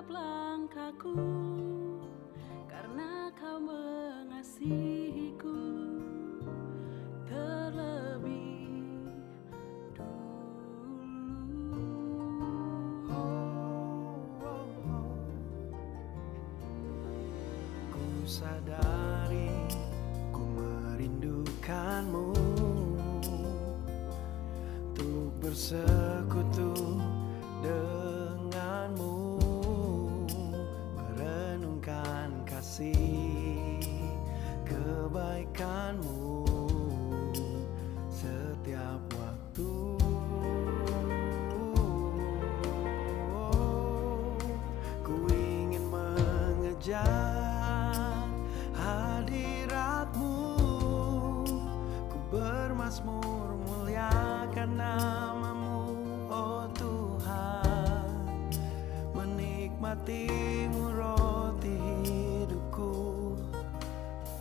setiap langkahku, karena kau mengasihiku terlebih dulu. Ku sadari ku merindukanmu, untuk bersekutu denganmu, merenungkan kasih kebaikanmu setiap waktu. Ku ingin mengejar hadiratmu, ku bermazmur muliakan namamu, oh Tuhan. Menikmatimu roti hidupku,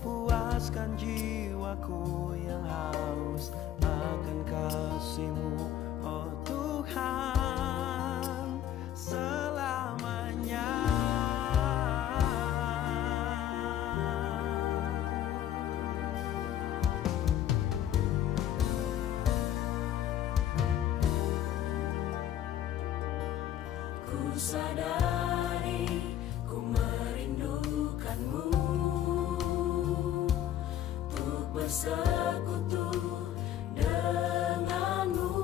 puaskan jiwaku yang haus akan kasih-Mu, oh Tuhan, selamanya. Ku sadari ku merindukanmu, untuk bersekutu denganmu,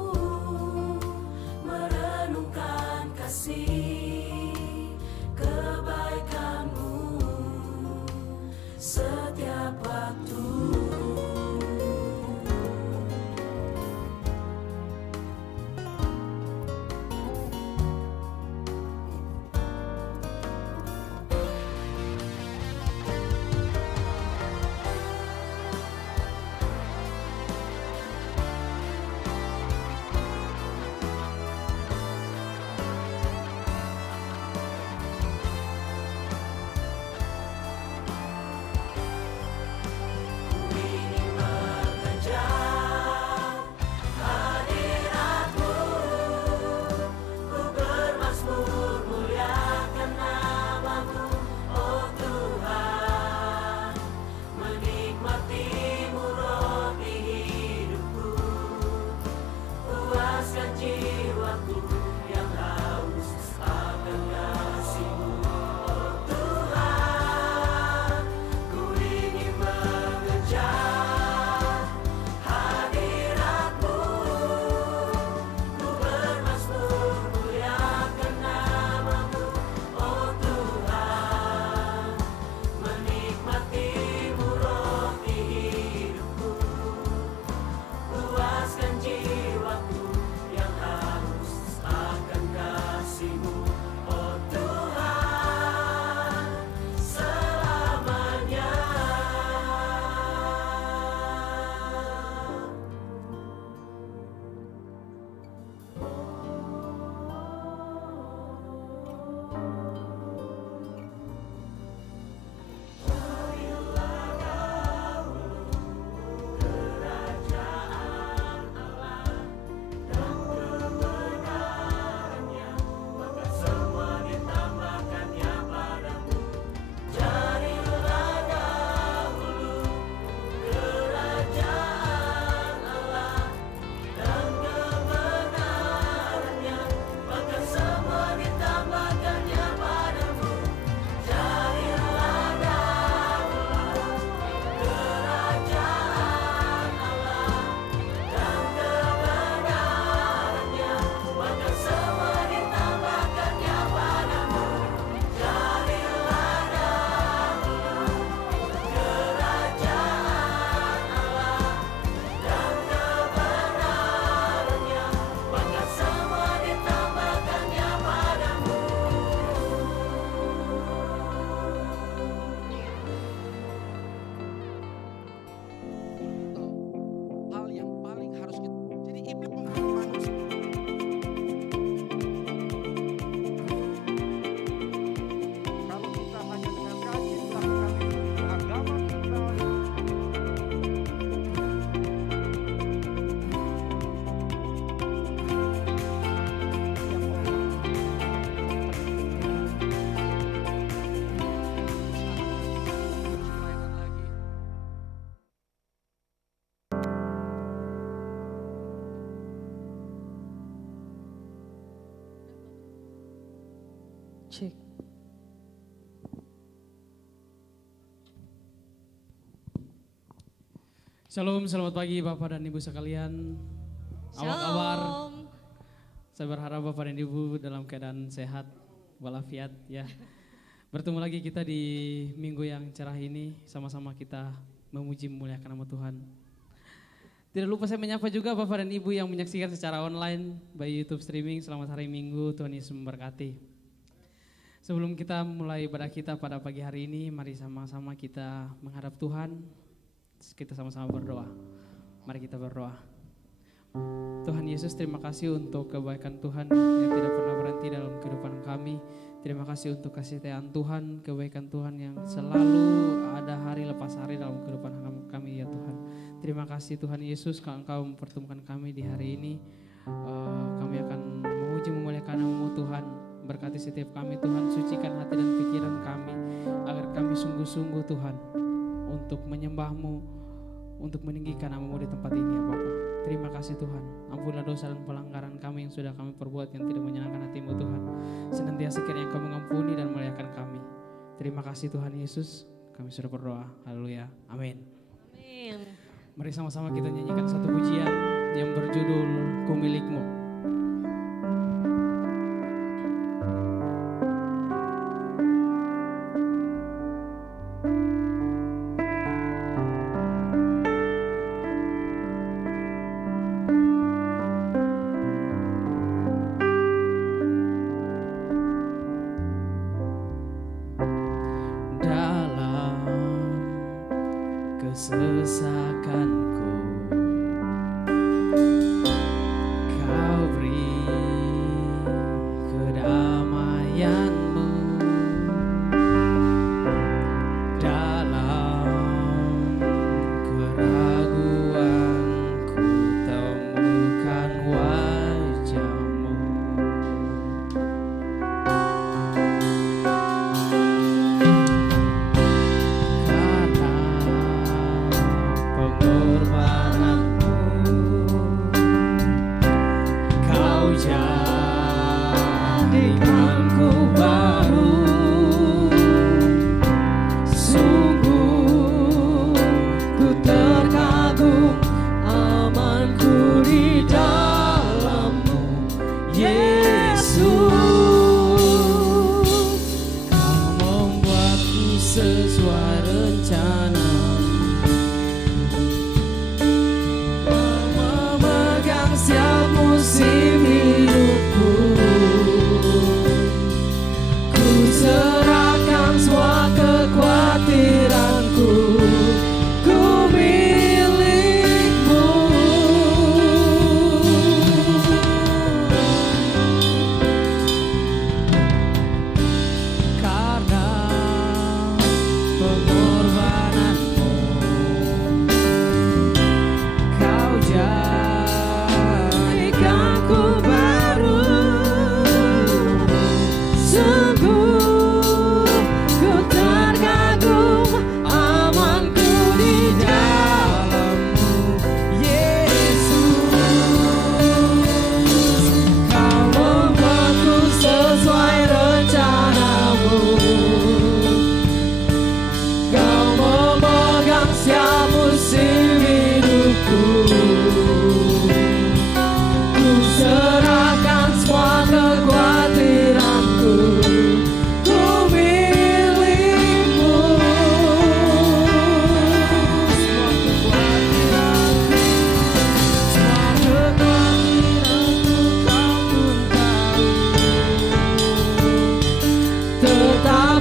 merenungkan kasih kebaikanmu setiap waktu. Cek. Shalom, selamat pagi Bapak dan Ibu sekalian. Apa kabar? Saya berharap Bapak dan Ibu dalam keadaan sehat walafiat ya. Bertemu lagi kita di minggu yang cerah ini, sama-sama kita memuji memuliakan nama Tuhan. Tidak lupa saya menyapa juga Bapak dan Ibu yang menyaksikan secara online by YouTube streaming. Selamat hari Minggu, Tuhan Yesus memberkati. Sebelum kita mulai ibadah kita pada pagi hari ini, mari sama-sama kita menghadap Tuhan. Kita sama-sama berdoa. Mari kita berdoa. Tuhan Yesus, terima kasih untuk kebaikan Tuhan yang tidak pernah berhenti dalam kehidupan kami. Terima kasih untuk kasih sayang Tuhan, kebaikan Tuhan yang selalu ada hari lepas hari dalam kehidupan kami ya Tuhan. Terima kasih Tuhan Yesus, Engkau mempertemukan kami di hari ini. Kami akan memuji memuliakan nama-Mu Tuhan. Berkati setiap kami Tuhan, sucikan hati dan pikiran kami agar kami sungguh-sungguh Tuhan untuk menyembah-Mu, untuk meninggikan nama-Mu di tempat ini ya Bapa. Terima kasih Tuhan, ampunilah dosa dan pelanggaran kami yang sudah kami perbuat yang tidak menyenangkan hati-Mu Tuhan. Senantiasa kiranya Engkau mengampuni dan memuliakan kami. Terima kasih Tuhan Yesus, kami sudah berdoa. Haleluya, amin. Amin. Mari sama-sama kita nyanyikan satu pujian yang berjudul Ku Milik-Mu. Kesesakanku, Kau beri kedamaian-Mu dalam keraguanku, temukan wajah-Mu. Jadikanku baru, sungguh ku terkagum, amanku di dalam-Mu, Yesus. Kau membuatku sesuai rencana, memegang setiap musim hidupku. Ku serahkan semua kekhawatiranku, ku milik-Mu. Karena pengorbanan-Mu, Kau jadikanku baru, sungguh ku terkagum, amanku di dalam-Mu, Yesus. Kau membuatku sesuai rencana-Mu, Kau memegang setiap musim hidupku. Ku serahkan semua kekhawatiranku, ku milik-Mu. Semua kekhawatiranku, semua kekhawatiranku Kau pun tahu. Tetap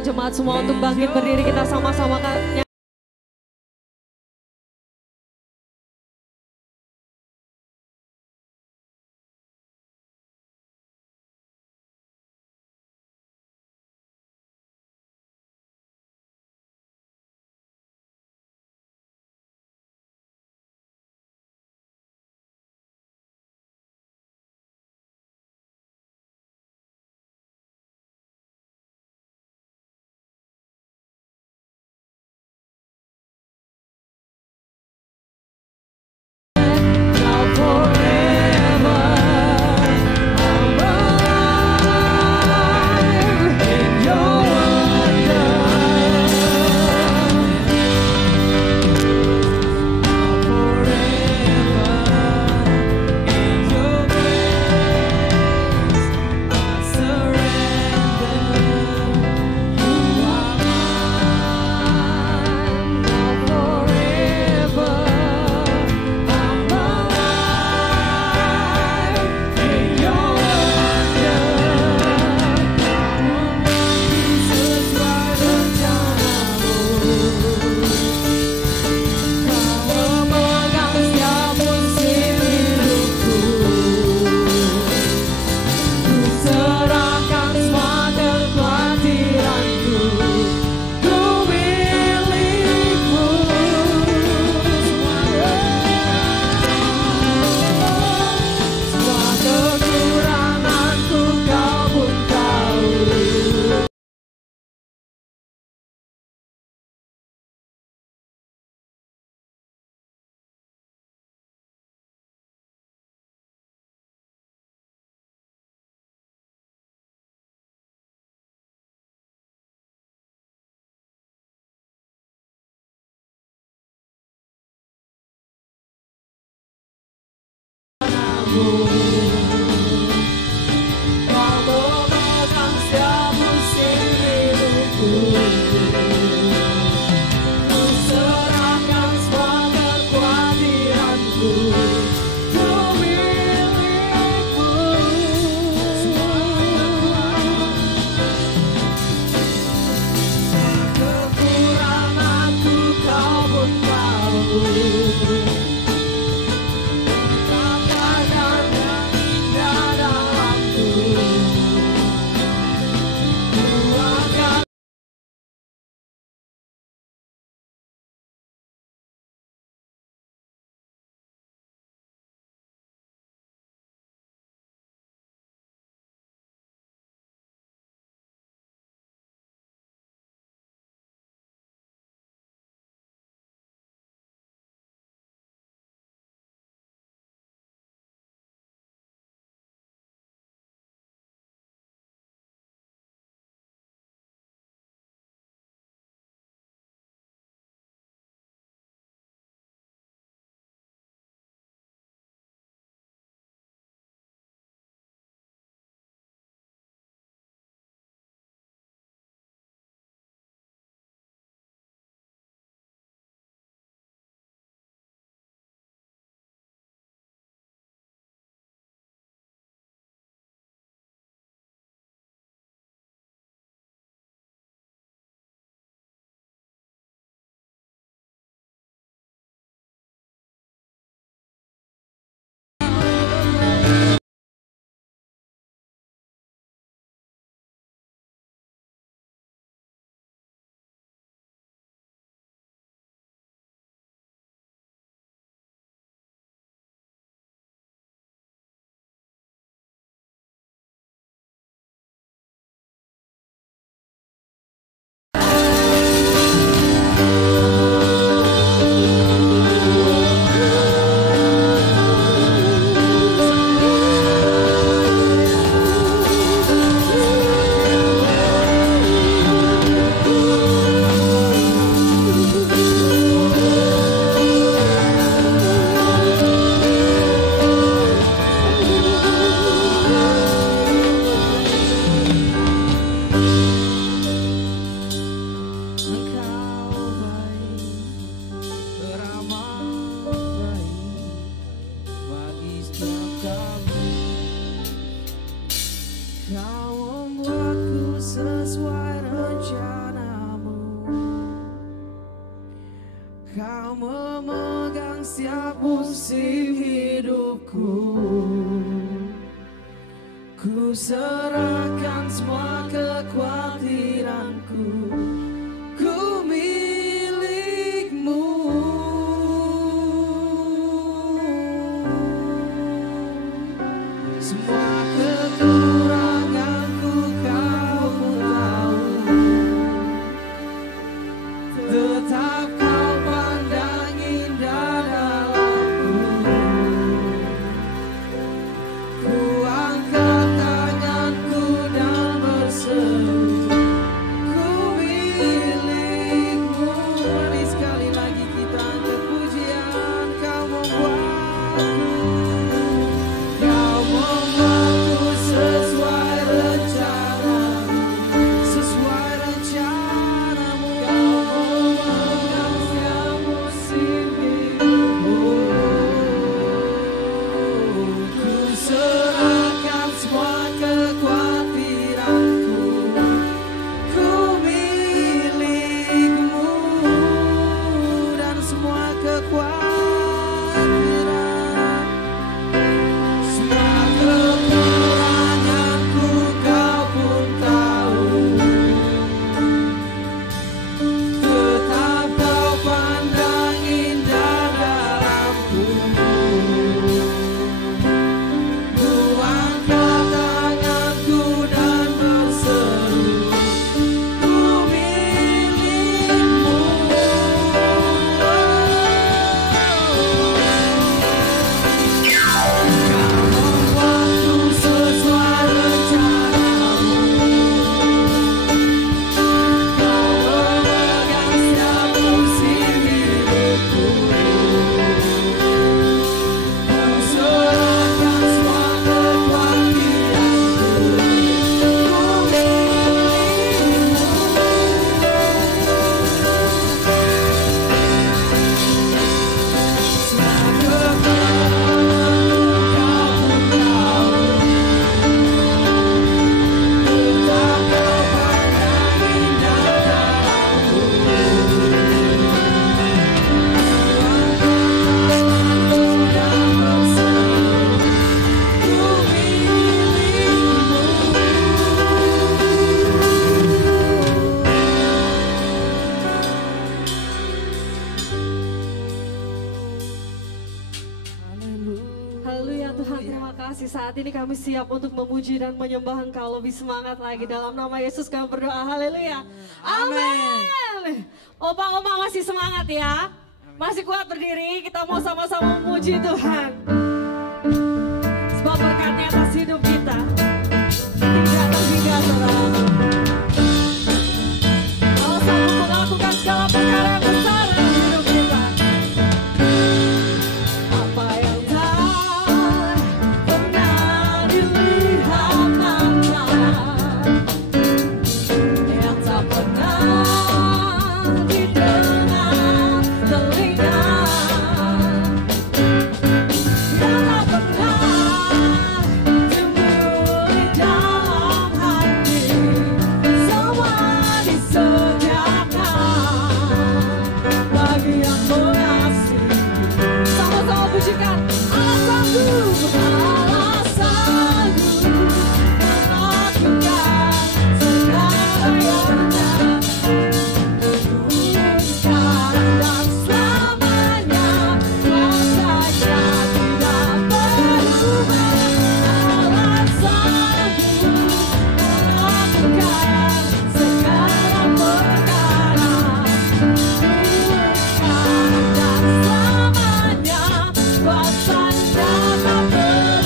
undang jemaat semua untuk bangkit berdiri, kita sama-sama setiap musim hidupku. Ku serahkan semua kekhawatiranku, ku milikmu. Semua kekuranganku kau pun tahu, tetap kau pandang indah dalamku. Ku angkat tanganku dan berseru, ku milikmu. Mari sekali lagi kita angkat pujian. Kau membuatku, kau membuatku sesuai rencanamu, sesuai rencanamu. Kau memegang setiap musim hidupku. Ku serahkan semua kekhawatiranku, ku milikmu. Dan semua kekhawatiran, semua kekuranganku kau pun tahu, tetap kau pandang indah dalamku. Ku angkat tanganku dan berseru, ku milikmu. Kau membuatku sesuai rencanamu, kau memegang setiap musim hidupku. Ku serahkan semua kekhawatiranku, ku milikmu. Semua kekuranganku kau pun tahu, tetap kau pandang indah dalamku. Haleluya Tuhan, terima kasih. Saat ini kami siap untuk memuji dan menyembah Engkau. Lebih semangat lagi dalam nama Yesus kami berdoa. Haleluya. Amin. Oma-oma masih semangat ya? Masih kuat berdiri? Kita mau sama-sama memuji Tuhan. Sebab berkat-Nya atas hidup kita tidak terhingga, saudara. Allah sanggup melakukan segala perkara yang besar dalam hidup kita. Apa yang tak pernah dilihat mata, yang tak pernah didengar telinga, yang tak pernah timbul di dalam hati, semua disediakan bagi yang mengasihi. Sama-sama pujikan. Allah sanggup melakukan segala yang nyata, sekarang dan selamanya. Kuasa-Nya tidak berubah. Allah sanggup melakukan segala perkara, sekarang dan selamanya. Kuasa-Nya tak berubah.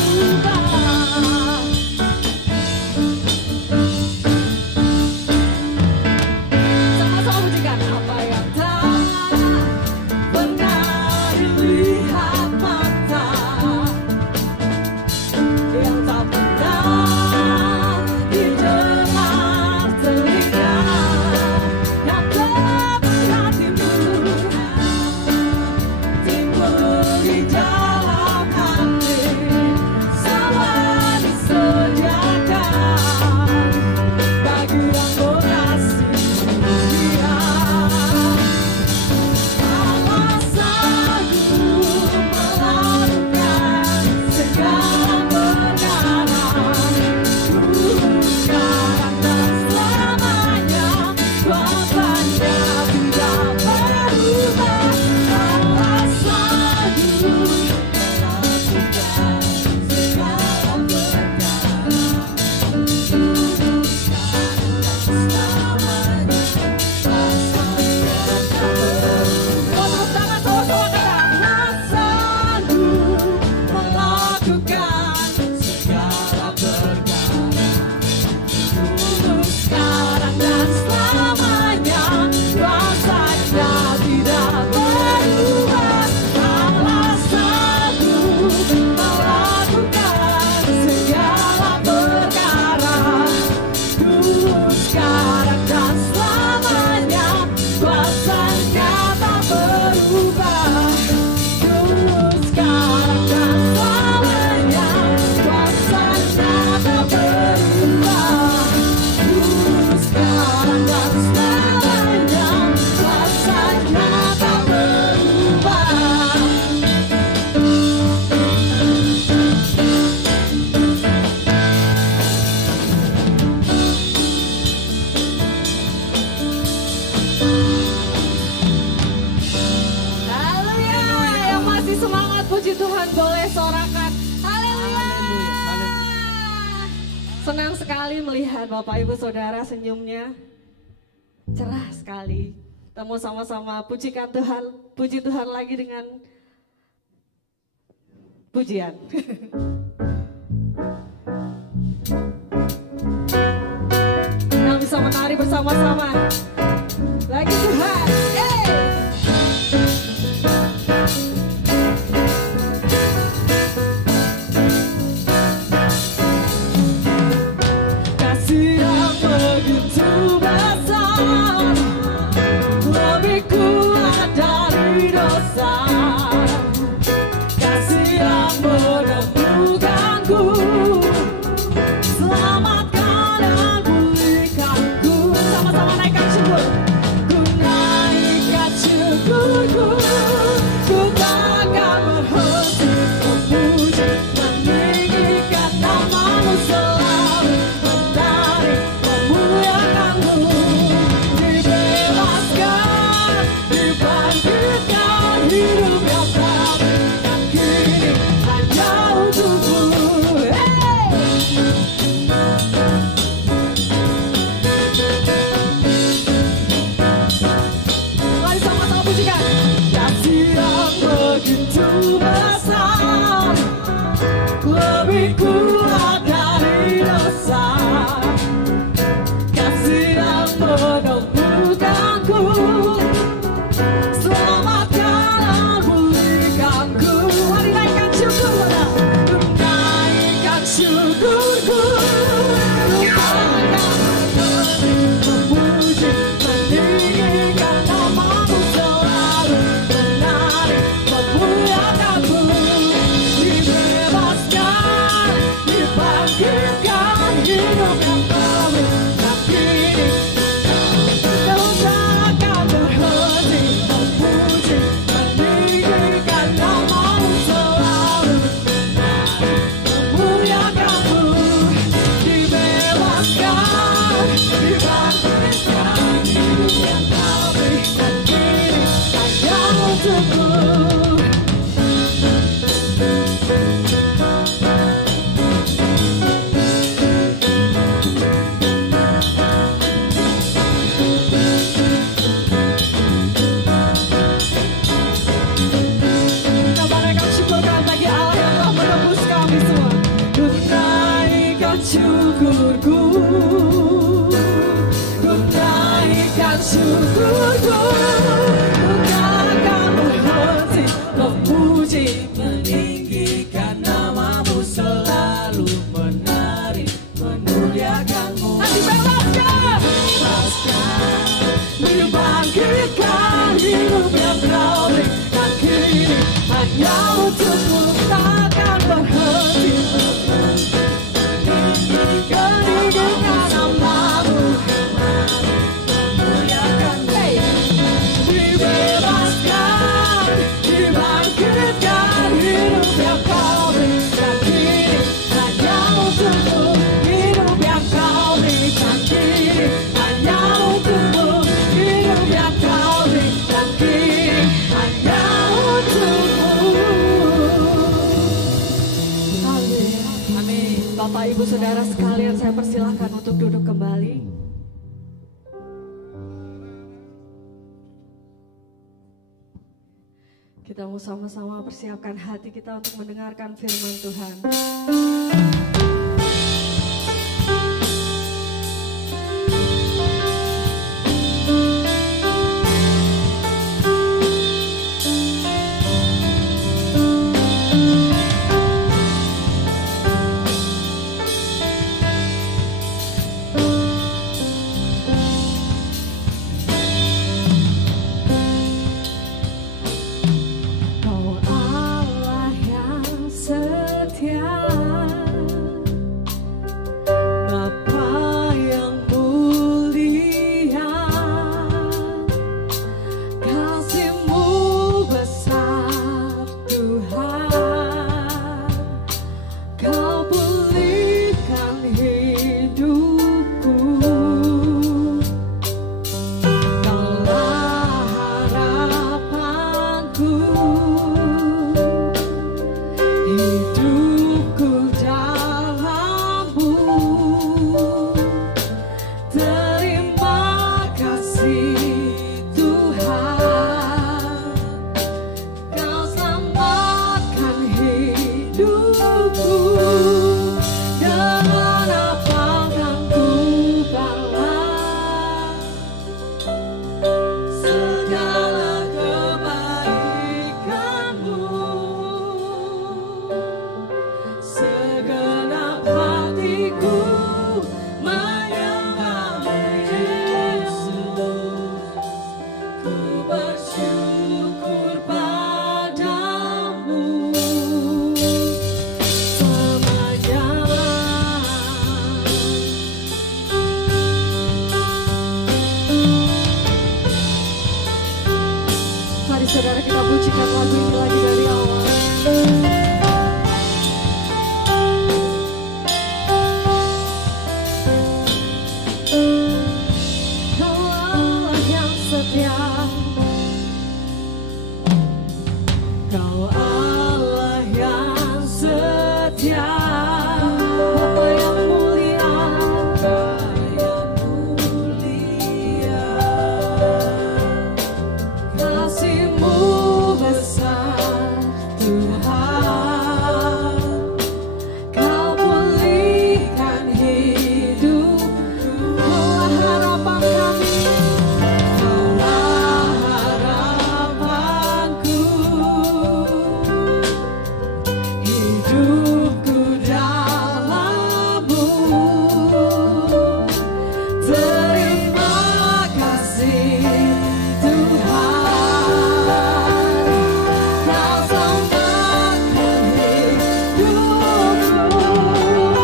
puji Tuhan boleh sorakan. Haleluya. Senang sekali melihat Bapak Ibu Saudara senyumnya cerah sekali. Kita mau sama-sama pujikan Tuhan, puji Tuhan lagi dengan pujian. Yang bisa menari bersama-sama. Lagi Tuhan. Kasih yang begitu besar, lebih kuat dari dosa. Kasih yang menemukanku, selamatkan dan pulihkanku. Sama-sama naikkan syukur. Ku naikkan syukurku, ku takkan berhenti memuji, meninggikan namamu selalu, menari memuliakanmu. Dibebaskan, dibangkitkan, hidup yang baru, yang kini hanya untukmu. Mari sama-sama pujikan. Kasih yang begitu besar, lebih kuat dari dosa. Kasih yang menemukanku, selamatkan dan pulihkanku. Mari naikkan syukur. Ku naikkan syukurku, ku akan berhenti memuji, meninggikan namamu selalu, menari memuliakanmu. Dibebaskan, dibangkitkan, hidup yang baru, yang kini kau takkan berhenti memuji, meninggikan namamu selalu, menari memuliakanmu. Dibebaskan, dibangkitkan, hidup yang baru, yang kini hanya untukmu. Kita naikkan syukurkan bagi Allah yang telah menebus kami semua. Ku naikkan syukurku, ku naikkan syukurku, ku takkan berhenti memuji, meninggikan namamu selalu, menari memuliakanmu. Dibebaskan, dibangkitkan, hidup yang baru, yang kini hanya untukmu. Takkan berhenti meninggikan namamu, memuliakanmu. Dibebaskan, dibangkitkan, hidup yang baru, yang kini hanya untukmu. Hidup yang baru, yang kini hanya untukmu. Hidup yang baru, yang kini hanya untukmu. Haleluya. Amin. Bapak Ibu Saudara sekalian, saya persilahkan untuk duduk kembali. Kita mau sama-sama persiapkan hati kita untuk mendengarkan firman Tuhan. Kau Allah yang setia, dengan apa kan ku balas segala kebaikanmu, segenap hatiku menyembahmu Yesus, ku bersyukur padamu selamanya. Mari saudara kita pujikan lagu ini lagi dari awal. Kau Allah yang setia, Kau Allah yang setia, Bapa yang mulia, kasih-Mu besar Tuhan, Kau pulihkan hidupku. Kaulah harapan kami, Kaulah harapanku, hidupku dalam-Mu. Terima kasih Tuhan, Kau selamatkan hidupku.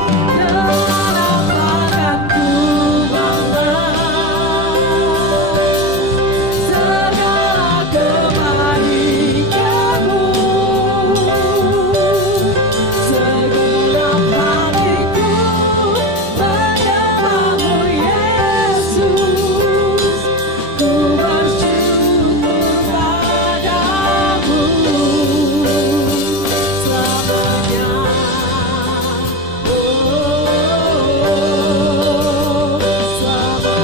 Dengan apa kan ku balas segala kebaikanmu, segenap hatiku menyembahmu Yesus, ku bersyukur padamu selamanya.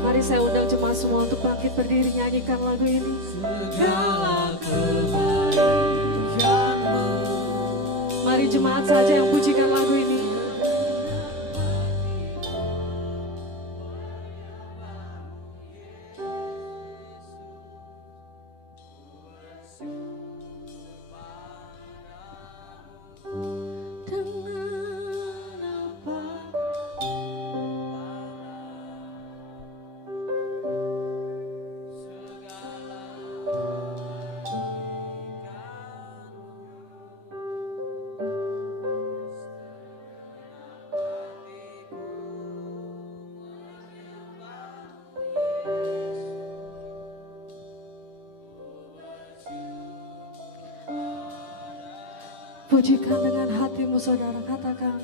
Mari saya undang jemaat semua untuk bangkit berdiri nyanyikan lagu ini. Segala kebaikanmu. Mari jemaat saja yang pujikan lagu ini. Dengan apa pujikan dengan hatimu saudara, katakan.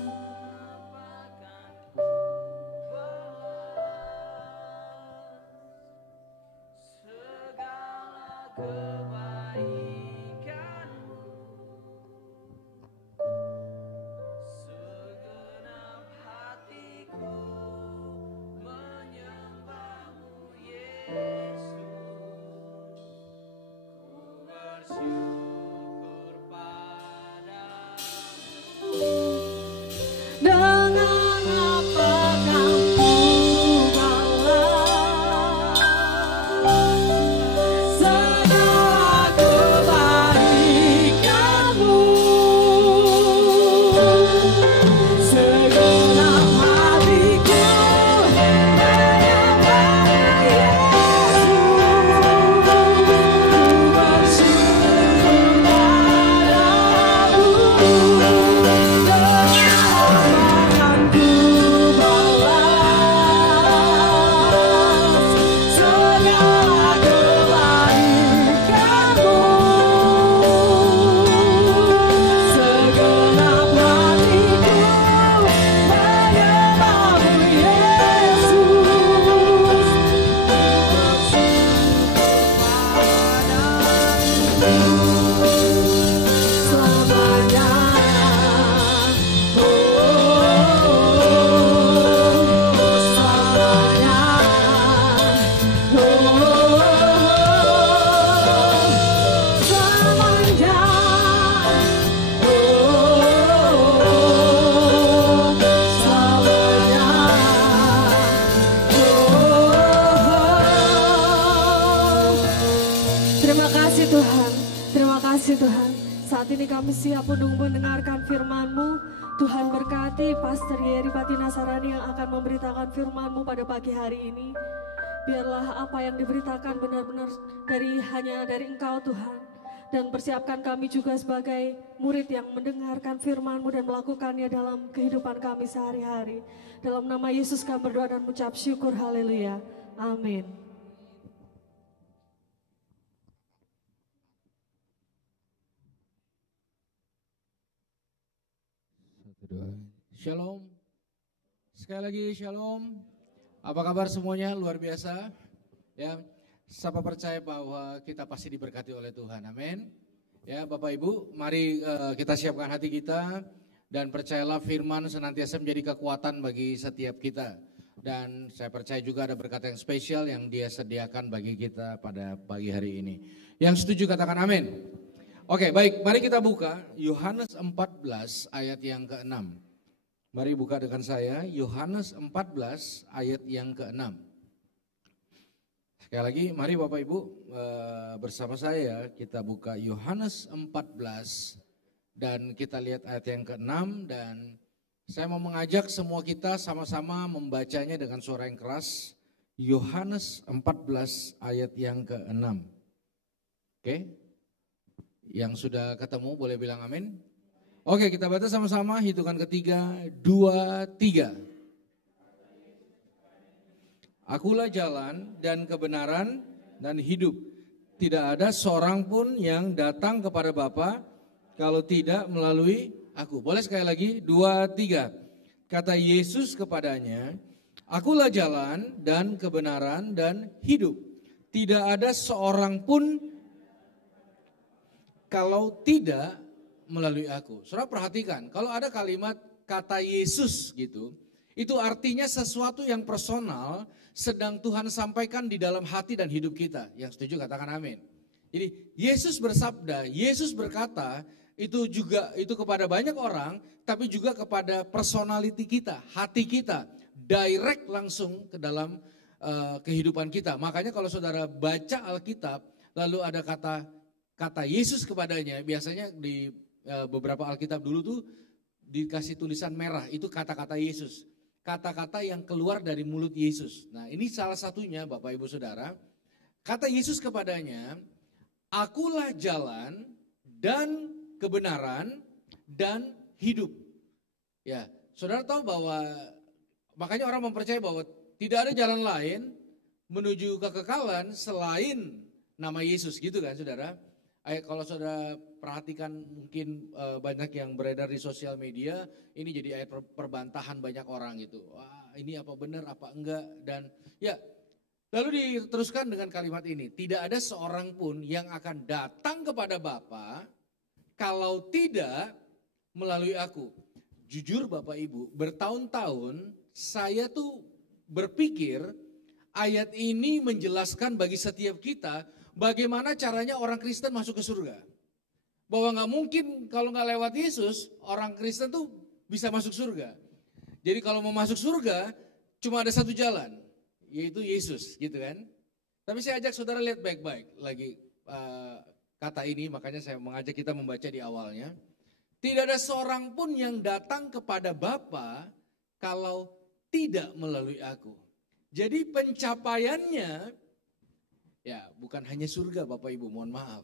Tuhan, saat ini kami siap untuk mendengarkan firman-Mu. Tuhan berkati Pastor Yeri Pati Nasarani yang akan memberitakan firman-Mu pada pagi hari ini. Biarlah apa yang diberitakan benar-benar hanya dari Engkau Tuhan. Dan persiapkan kami juga sebagai murid yang mendengarkan firman-Mu dan melakukannya dalam kehidupan kami sehari-hari. Dalam nama Yesus kami berdoa dan mengucap syukur, haleluya. Amin. Shalom. Sekali lagi shalom. Apa kabar semuanya? Luar biasa. Ya, siapa percaya bahwa kita pasti diberkati oleh Tuhan. Amin. Ya, Bapak Ibu, mari kita siapkan hati kita dan percayalah firman senantiasa menjadi kekuatan bagi setiap kita. Dan saya percaya juga ada berkat yang spesial yang Dia sediakan bagi kita pada pagi hari ini. Yang setuju katakan amin. Oke, baik, mari kita buka Yohanes 14 ayat yang ke-6. Mari buka dengan saya Yohanes 14 ayat yang ke-6. Sekali lagi, mari Bapak Ibu bersama saya kita buka Yohanes 14 dan kita lihat ayat yang ke-6 dan saya mau mengajak semua kita sama-sama membacanya dengan suara yang keras. Yohanes 14 ayat yang ke-6. Oke? Yang sudah ketemu boleh bilang amin. Oke, kita baca sama-sama hitungan ketiga, 2, 3. Akulah jalan dan kebenaran dan hidup. Tidak ada seorang pun yang datang kepada Bapa kalau tidak melalui aku. Boleh sekali lagi, 2, 3. Kata Yesus kepadanya, akulah jalan dan kebenaran dan hidup. Tidak ada seorang pun kalau tidak melalui aku. Saudara perhatikan, kalau ada kalimat kata Yesus gitu, itu artinya sesuatu yang personal sedang Tuhan sampaikan di dalam hati dan hidup kita. Yang setuju katakan amin. Jadi Yesus bersabda, Yesus berkata, itu kepada banyak orang, tapi juga kepada personality kita, hati kita, direct langsung ke dalam kehidupan kita. Makanya kalau saudara baca Alkitab, lalu ada kata Yesus kepadanya, biasanya di beberapa Alkitab dulu tuh dikasih tulisan merah, itu kata-kata Yesus. Kata-kata yang keluar dari mulut Yesus. Nah ini salah satunya Bapak Ibu Saudara, kata Yesus kepadanya, akulah jalan dan kebenaran dan hidup. Ya, saudara tahu bahwa, makanya orang mempercayai bahwa tidak ada jalan lain menuju kekekalan selain nama Yesus gitu kan saudara. Kalau saudara perhatikan mungkin banyak yang beredar di sosial media, ini jadi ayat perbantahan banyak orang gitu. Wah ini apa benar apa enggak dan ya lalu diteruskan dengan kalimat ini. Tidak ada seorang pun yang akan datang kepada Bapa kalau tidak melalui aku. Jujur Bapak Ibu, bertahun-tahun saya tuh berpikir ayat ini menjelaskan bagi setiap kita bagaimana caranya orang Kristen masuk ke surga. Bahwa gak mungkin kalau gak lewat Yesus, orang Kristen tuh bisa masuk surga. Jadi kalau mau masuk surga, cuma ada satu jalan, yaitu Yesus gitu kan. Tapi saya ajak saudara lihat baik-baik lagi kata ini, makanya saya mengajak kita membaca di awalnya. Tidak ada seorang pun yang datang kepada Bapa kalau tidak melalui aku. Jadi pencapaiannya, ya bukan hanya surga Bapak Ibu, mohon maaf.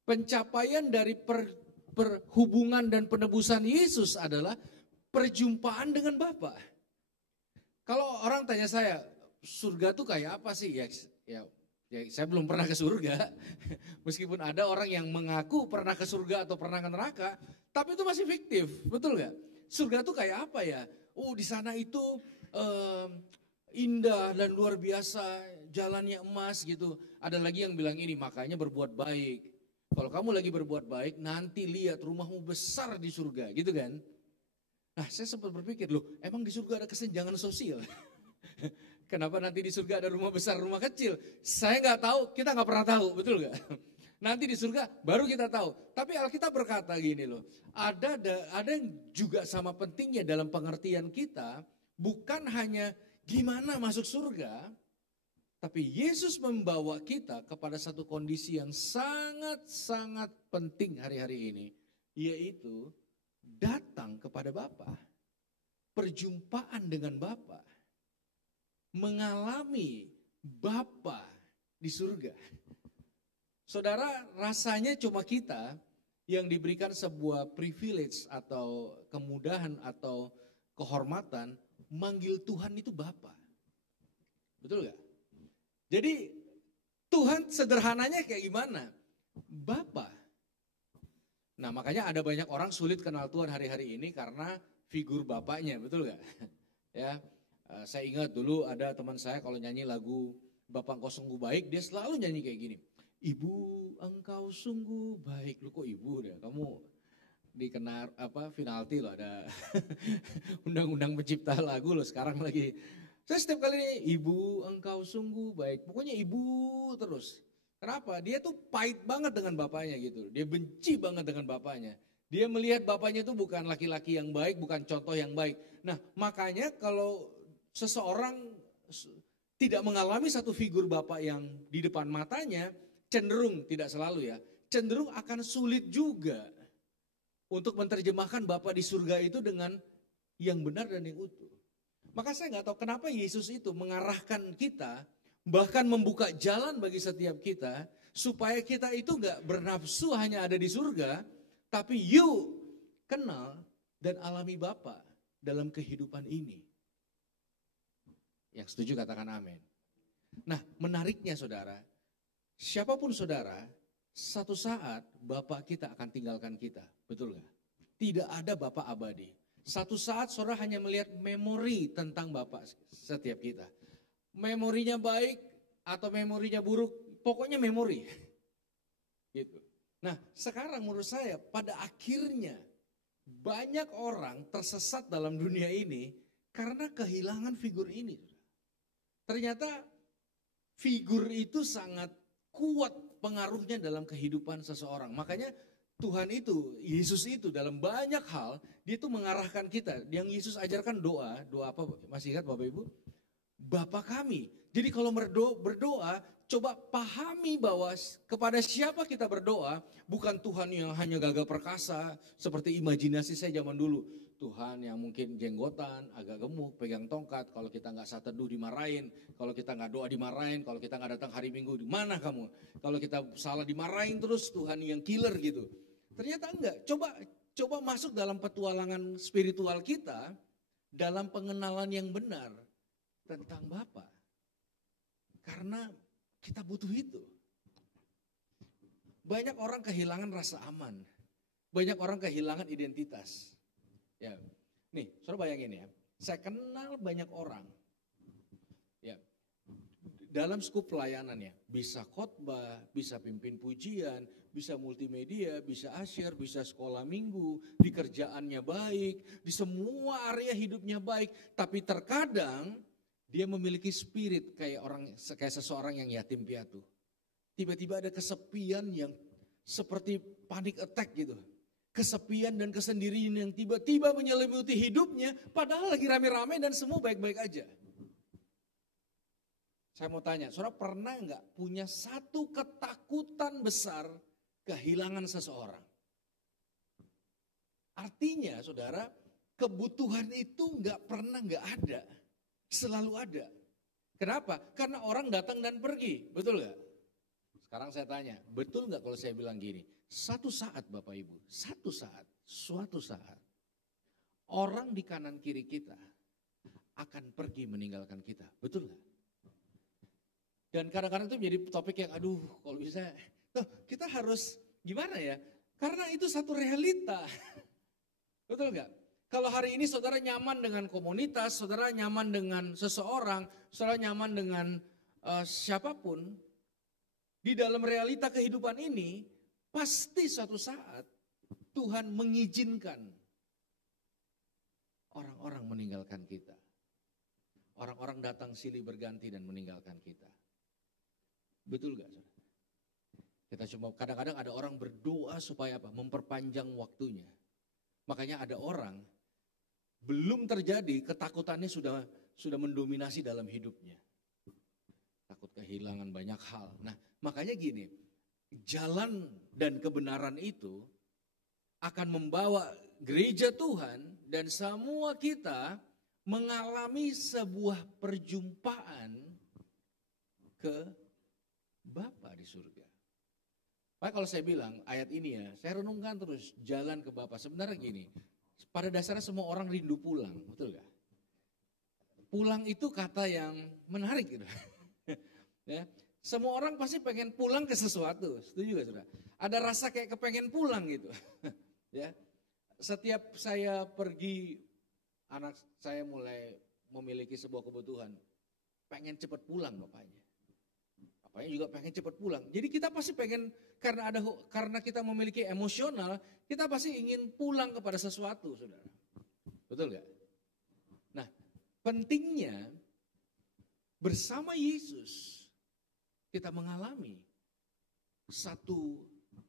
Pencapaian dari perhubungan dan penebusan Yesus adalah perjumpaan dengan Bapa. Kalau orang tanya saya, surga tuh kayak apa sih? Ya saya belum pernah ke surga. Meskipun ada orang yang mengaku pernah ke surga atau pernah ke neraka, tapi itu masih fiktif, betul gak? Surga tuh kayak apa ya? Di sana itu indah dan luar biasa, jalannya emas gitu. Ada lagi yang bilang ini, makanya berbuat baik. Kalau kamu lagi berbuat baik, nanti lihat rumahmu besar di surga, gitu kan? Nah, saya sempat berpikir, loh, emang di surga ada kesenjangan sosial? Kenapa nanti di surga ada rumah besar, rumah kecil? Saya nggak tahu, kita nggak pernah tahu, betul nggak? Nanti di surga baru kita tahu. Tapi Alkitab berkata gini loh, ada yang juga sama pentingnya dalam pengertian kita, bukan hanya gimana masuk surga, Tapi Yesus membawa kita kepada satu kondisi yang sangat-sangat penting hari-hari ini. Yaitu datang kepada Bapa. Perjumpaan dengan Bapa. Mengalami Bapa di surga. Saudara, rasanya cuma kita yang diberikan sebuah privilege atau kemudahan atau kehormatan manggil Tuhan itu Bapa. Betul gak? Jadi Tuhan sederhananya kayak gimana? Bapa. Nah makanya ada banyak orang sulit kenal Tuhan hari-hari ini karena figur bapaknya, betul gak? Ya, saya ingat dulu ada teman saya kalau nyanyi lagu Bapa Engkau Sungguh Baik, dia selalu nyanyi kayak gini. Ibu engkau sungguh baik, lu kok ibu deh, kamu dikena penalti loh, ada undang-undang pencipta lagu loh sekarang lagi. Saya setiap kali ini, ibu engkau sungguh baik, pokoknya ibu terus. Kenapa? Dia tuh pahit banget dengan bapaknya gitu, dia benci banget dengan bapaknya. Dia melihat bapaknya itu bukan laki-laki yang baik, bukan contoh yang baik. Nah makanya kalau seseorang tidak mengalami satu figur bapak yang di depan matanya, cenderung, tidak selalu ya, cenderung akan sulit juga untuk menerjemahkan Bapa di surga itu dengan yang benar dan yang utuh. Maka saya nggak tahu kenapa Yesus itu mengarahkan kita, bahkan membuka jalan bagi setiap kita, supaya kita itu nggak bernafsu hanya ada di surga, tapi yuk kenal dan alami Bapa dalam kehidupan ini. Yang setuju katakan amin. Nah menariknya saudara, siapapun saudara, satu saat Bapa kita akan tinggalkan kita, betul gak? Tidak ada Bapa abadi. Satu saat saudara hanya melihat memori tentang Bapa setiap kita. Memorinya baik atau memorinya buruk, pokoknya memori. Gitu. Nah sekarang menurut saya pada akhirnya banyak orang tersesat dalam dunia ini karena kehilangan figur ini. Ternyata figur itu sangat kuat pengaruhnya dalam kehidupan seseorang. Makanya Tuhan itu, Yesus itu dalam banyak hal, dia itu mengarahkan kita. Yang Yesus ajarkan doa apa? Masih ingat Bapak Ibu? Bapa kami. Jadi kalau berdoa, coba pahami bahwa kepada siapa kita berdoa, bukan Tuhan yang hanya gagah perkasa, seperti imajinasi saya zaman dulu. Tuhan yang mungkin jenggotan, agak gemuk, pegang tongkat, kalau kita nggak saat teduh dimarahin, kalau kita nggak doa dimarahin, kalau kita nggak datang hari Minggu, di mana kamu? Kalau kita salah dimarahin terus, Tuhan yang killer gitu. Ternyata enggak, coba masuk dalam petualangan spiritual kita, dalam pengenalan yang benar tentang Bapa. Karena kita butuh itu. Banyak orang kehilangan rasa aman, banyak orang kehilangan identitas. Ya, nih, saudara bayangin ya, saya kenal banyak orang, ya, dalam skup pelayanannya, bisa khotbah, bisa pimpin pujian, bisa multimedia, bisa asyir, bisa sekolah minggu, di kerjaannya baik, di semua area hidupnya baik, tapi terkadang dia memiliki spirit kayak seseorang yang yatim piatu. Tiba-tiba ada kesepian yang seperti panic attack gitu. Kesepian dan kesendirian yang tiba-tiba menyelimuti hidupnya, padahal lagi rame-rame dan semua baik-baik aja. Saya mau tanya, saudara pernah nggak punya satu ketakutan besar kehilangan seseorang? Artinya saudara, kebutuhan itu nggak pernah nggak ada, selalu ada. Kenapa? Karena orang datang dan pergi, betul nggak? Sekarang saya tanya, betul nggak kalau saya bilang gini? Satu saat Bapak Ibu, suatu saat, orang di kanan kiri kita akan pergi meninggalkan kita, betul nggak? Dan kadang-kadang itu menjadi topik yang kalau bisa, kita harus gimana ya? Karena itu satu realita, betul nggak? Kalau hari ini saudara nyaman dengan komunitas, saudara nyaman dengan seseorang, saudara nyaman dengan siapapun, di dalam realita kehidupan ini, pasti suatu saat Tuhan mengizinkan orang-orang meninggalkan kita. Orang-orang datang silih berganti dan meninggalkan kita. Betul gak? Kita cuma kadang-kadang ada orang berdoa supaya apa? Memperpanjang waktunya. Makanya ada orang belum terjadi, ketakutannya sudah mendominasi dalam hidupnya. Takut kehilangan banyak hal. Nah, makanya gini, jalan dan kebenaran itu akan membawa gereja Tuhan dan semua kita mengalami sebuah perjumpaan ke Bapa di surga. Maka kalau saya bilang ayat ini ya, saya renungkan terus jalan ke Bapa. Sebenarnya gini, pada dasarnya semua orang rindu pulang, betul gak? Pulang itu kata yang menarik gitu. Ya, semua orang pasti pengen pulang ke sesuatu, setuju gak saudara? Ada rasa kayak kepengen pulang gitu. Ya, setiap saya pergi, anak saya mulai memiliki sebuah kebutuhan, pengen cepat pulang bapaknya. Bapaknya juga pengen cepat pulang. Jadi kita pasti pengen, karena kita memiliki emosional, kita pasti ingin pulang kepada sesuatu, saudara. Betul gak? Nah, pentingnya bersama Yesus kita mengalami satu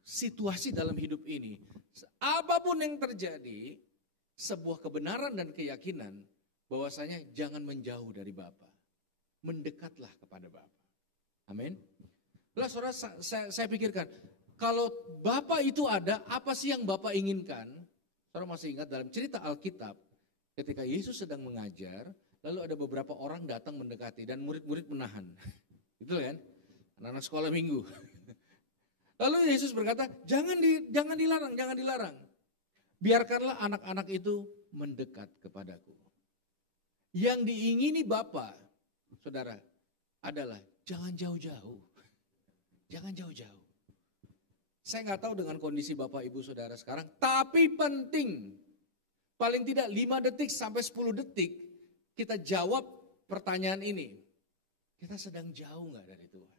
situasi dalam hidup ini. Apapun yang terjadi, sebuah kebenaran dan keyakinan bahwasanya jangan menjauh dari Bapa. Mendekatlah kepada Bapa. Amin. Lah saudara, saya pikirkan, kalau Bapa itu ada, apa sih yang Bapa inginkan? Saudara masih ingat dalam cerita Alkitab, ketika Yesus sedang mengajar, lalu ada beberapa orang datang mendekati dan murid-murid menahan. Gitu kan? Anak-anak sekolah minggu. Lalu Yesus berkata, jangan dilarang. Biarkanlah anak-anak itu mendekat kepadaku. Yang diingini Bapa, saudara, adalah jangan jauh-jauh. Jangan jauh-jauh. Saya nggak tahu dengan kondisi Bapak Ibu Saudara sekarang, tapi penting. Paling tidak 5 detik sampai 10 detik kita jawab pertanyaan ini. Kita sedang jauh nggak dari Tuhan?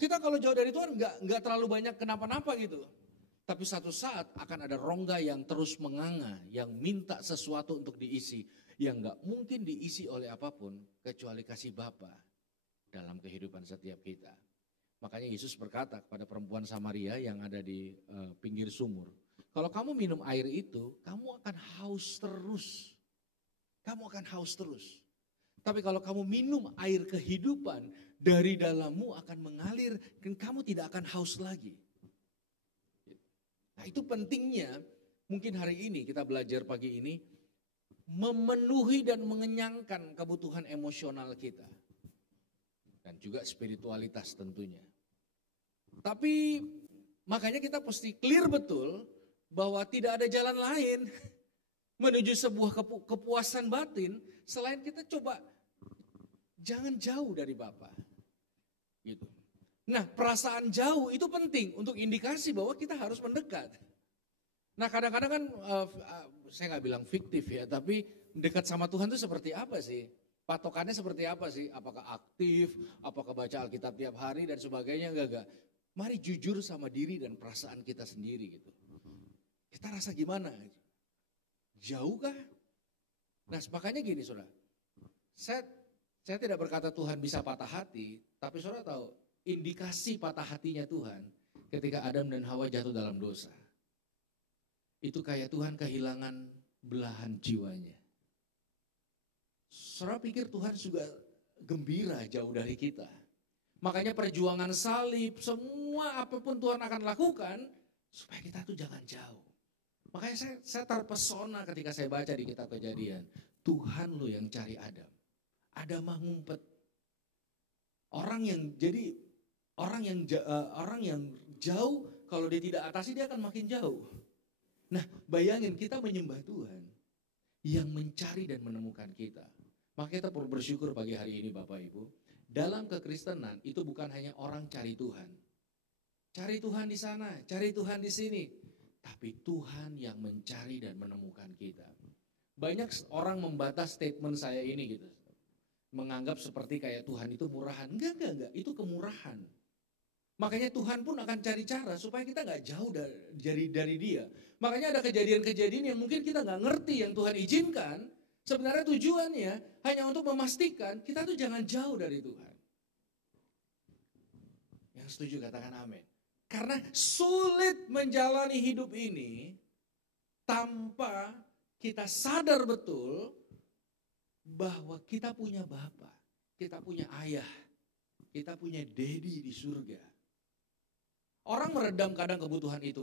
Kita kalau jauh dari Tuhan nggak terlalu banyak kenapa-napa gitu. Tapi satu saat akan ada rongga yang terus menganga, yang minta sesuatu untuk diisi. Yang nggak mungkin diisi oleh apapun kecuali kasih Bapa dalam kehidupan setiap kita. Makanya Yesus berkata kepada perempuan Samaria yang ada di pinggir sumur. Kalau kamu minum air itu, kamu akan haus terus. Kamu akan haus terus. Tapi kalau kamu minum air kehidupan, dari dalammu akan mengalir dan kamu tidak akan haus lagi. Nah itu pentingnya, mungkin hari ini kita belajar pagi ini, memenuhi dan mengenyangkan kebutuhan emosional kita. Dan juga spiritualitas tentunya. Tapi makanya kita pasti clear betul bahwa tidak ada jalan lain menuju sebuah kepuasan batin selain kita coba jangan jauh dari Bapa. Gitu. Nah, perasaan jauh itu penting untuk indikasi bahwa kita harus mendekat. Nah, kadang-kadang kan saya nggak bilang fiktif ya, tapi dekat sama Tuhan itu seperti apa sih? Patokannya seperti apa sih? Apakah aktif, apakah baca Alkitab tiap hari dan sebagainya? Enggak. Mari jujur sama diri dan perasaan kita sendiri gitu. Kita rasa gimana? Jauh kah? Nah, makanya gini saudara. Saya tidak berkata Tuhan bisa patah hati, tapi saudara tahu indikasi patah hatinya Tuhan ketika Adam dan Hawa jatuh dalam dosa. Itu kayak Tuhan kehilangan belahan jiwanya. Saudara pikir Tuhan juga gembira jauh dari kita. Makanya perjuangan salib, semua apapun Tuhan akan lakukan supaya kita tuh jangan jauh. Makanya saya terpesona ketika saya baca di kitab Kejadian. Tuhan lo yang cari Adam. Adam mah ngumpet. Orang yang jauh kalau dia tidak atasi dia akan makin jauh. Nah, bayangin kita menyembah Tuhan yang mencari dan menemukan kita. Maka kita perlu bersyukur pagi hari ini Bapak Ibu. Dalam kekristenan itu bukan hanya orang cari Tuhan. Cari Tuhan di sana, cari Tuhan di sini. Tapi Tuhan yang mencari dan menemukan kita. Banyak orang membatas statement saya ini gitu. Menganggap seperti kayak Tuhan itu murahan. Enggak. Itu kemurahan. Makanya Tuhan pun akan cari cara supaya kita gak jauh dari dia. Makanya ada kejadian-kejadian yang mungkin kita gak ngerti yang Tuhan izinkan. Sebenarnya tujuannya hanya untuk memastikan kita tuh jangan jauh dari Tuhan. Yang setuju katakan amin. Karena sulit menjalani hidup ini tanpa kita sadar betul bahwa kita punya Bapa, kita punya Ayah kita punya Daddy di surga. Orang meredam kadang kebutuhan itu,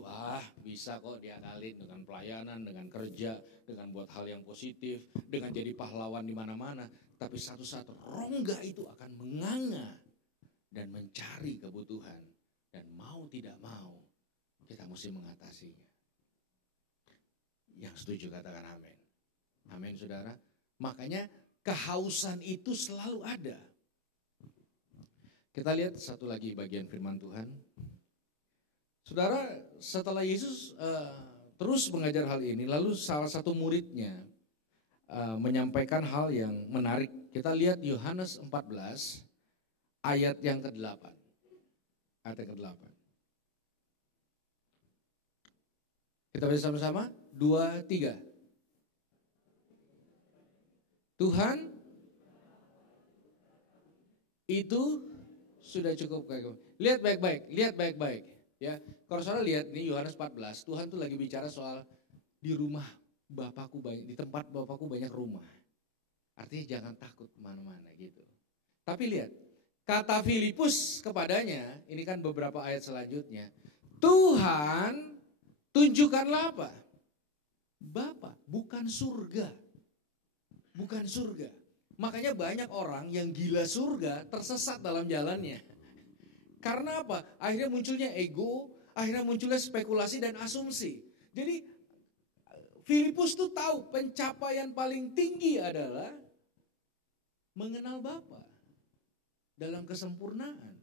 bisa kok diakalin dengan pelayanan, dengan kerja, dengan buat hal yang positif, dengan jadi pahlawan di mana-mana. Tapi satu saat rongga itu akan menganga dan mencari kebutuhan. Dan mau tidak mau, kita mesti mengatasinya. Yang setuju katakan amin. Amin saudara. Makanya kehausan itu selalu ada. Kita lihat satu lagi bagian firman Tuhan. Saudara, setelah Yesus terus mengajar hal ini, lalu salah satu muridnya menyampaikan hal yang menarik. Kita lihat Yohanes 14 ayat yang ke-8. Ayat yang ke-8. Kita baca sama-sama, 2, 3. Tuhan itu sudah cukup. Lihat baik-baik, lihat baik-baik. Ya, kalau saudara lihat nih Yohanes 14, Tuhan tuh lagi bicara soal di rumah Bapakku banyak, di tempat Bapakku banyak rumah. Artinya jangan takut kemana-mana gitu. Tapi lihat, kata Filipus kepadanya, ini kan beberapa ayat selanjutnya. Tuhan tunjukkanlah apa? Bapa, bukan surga. Bukan surga. Makanya banyak orang yang gila surga tersesat dalam jalannya. Karena apa? Akhirnya munculnya ego, akhirnya munculnya spekulasi dan asumsi. Jadi Filipus tuh tahu pencapaian paling tinggi adalah mengenal Bapa dalam kesempurnaan.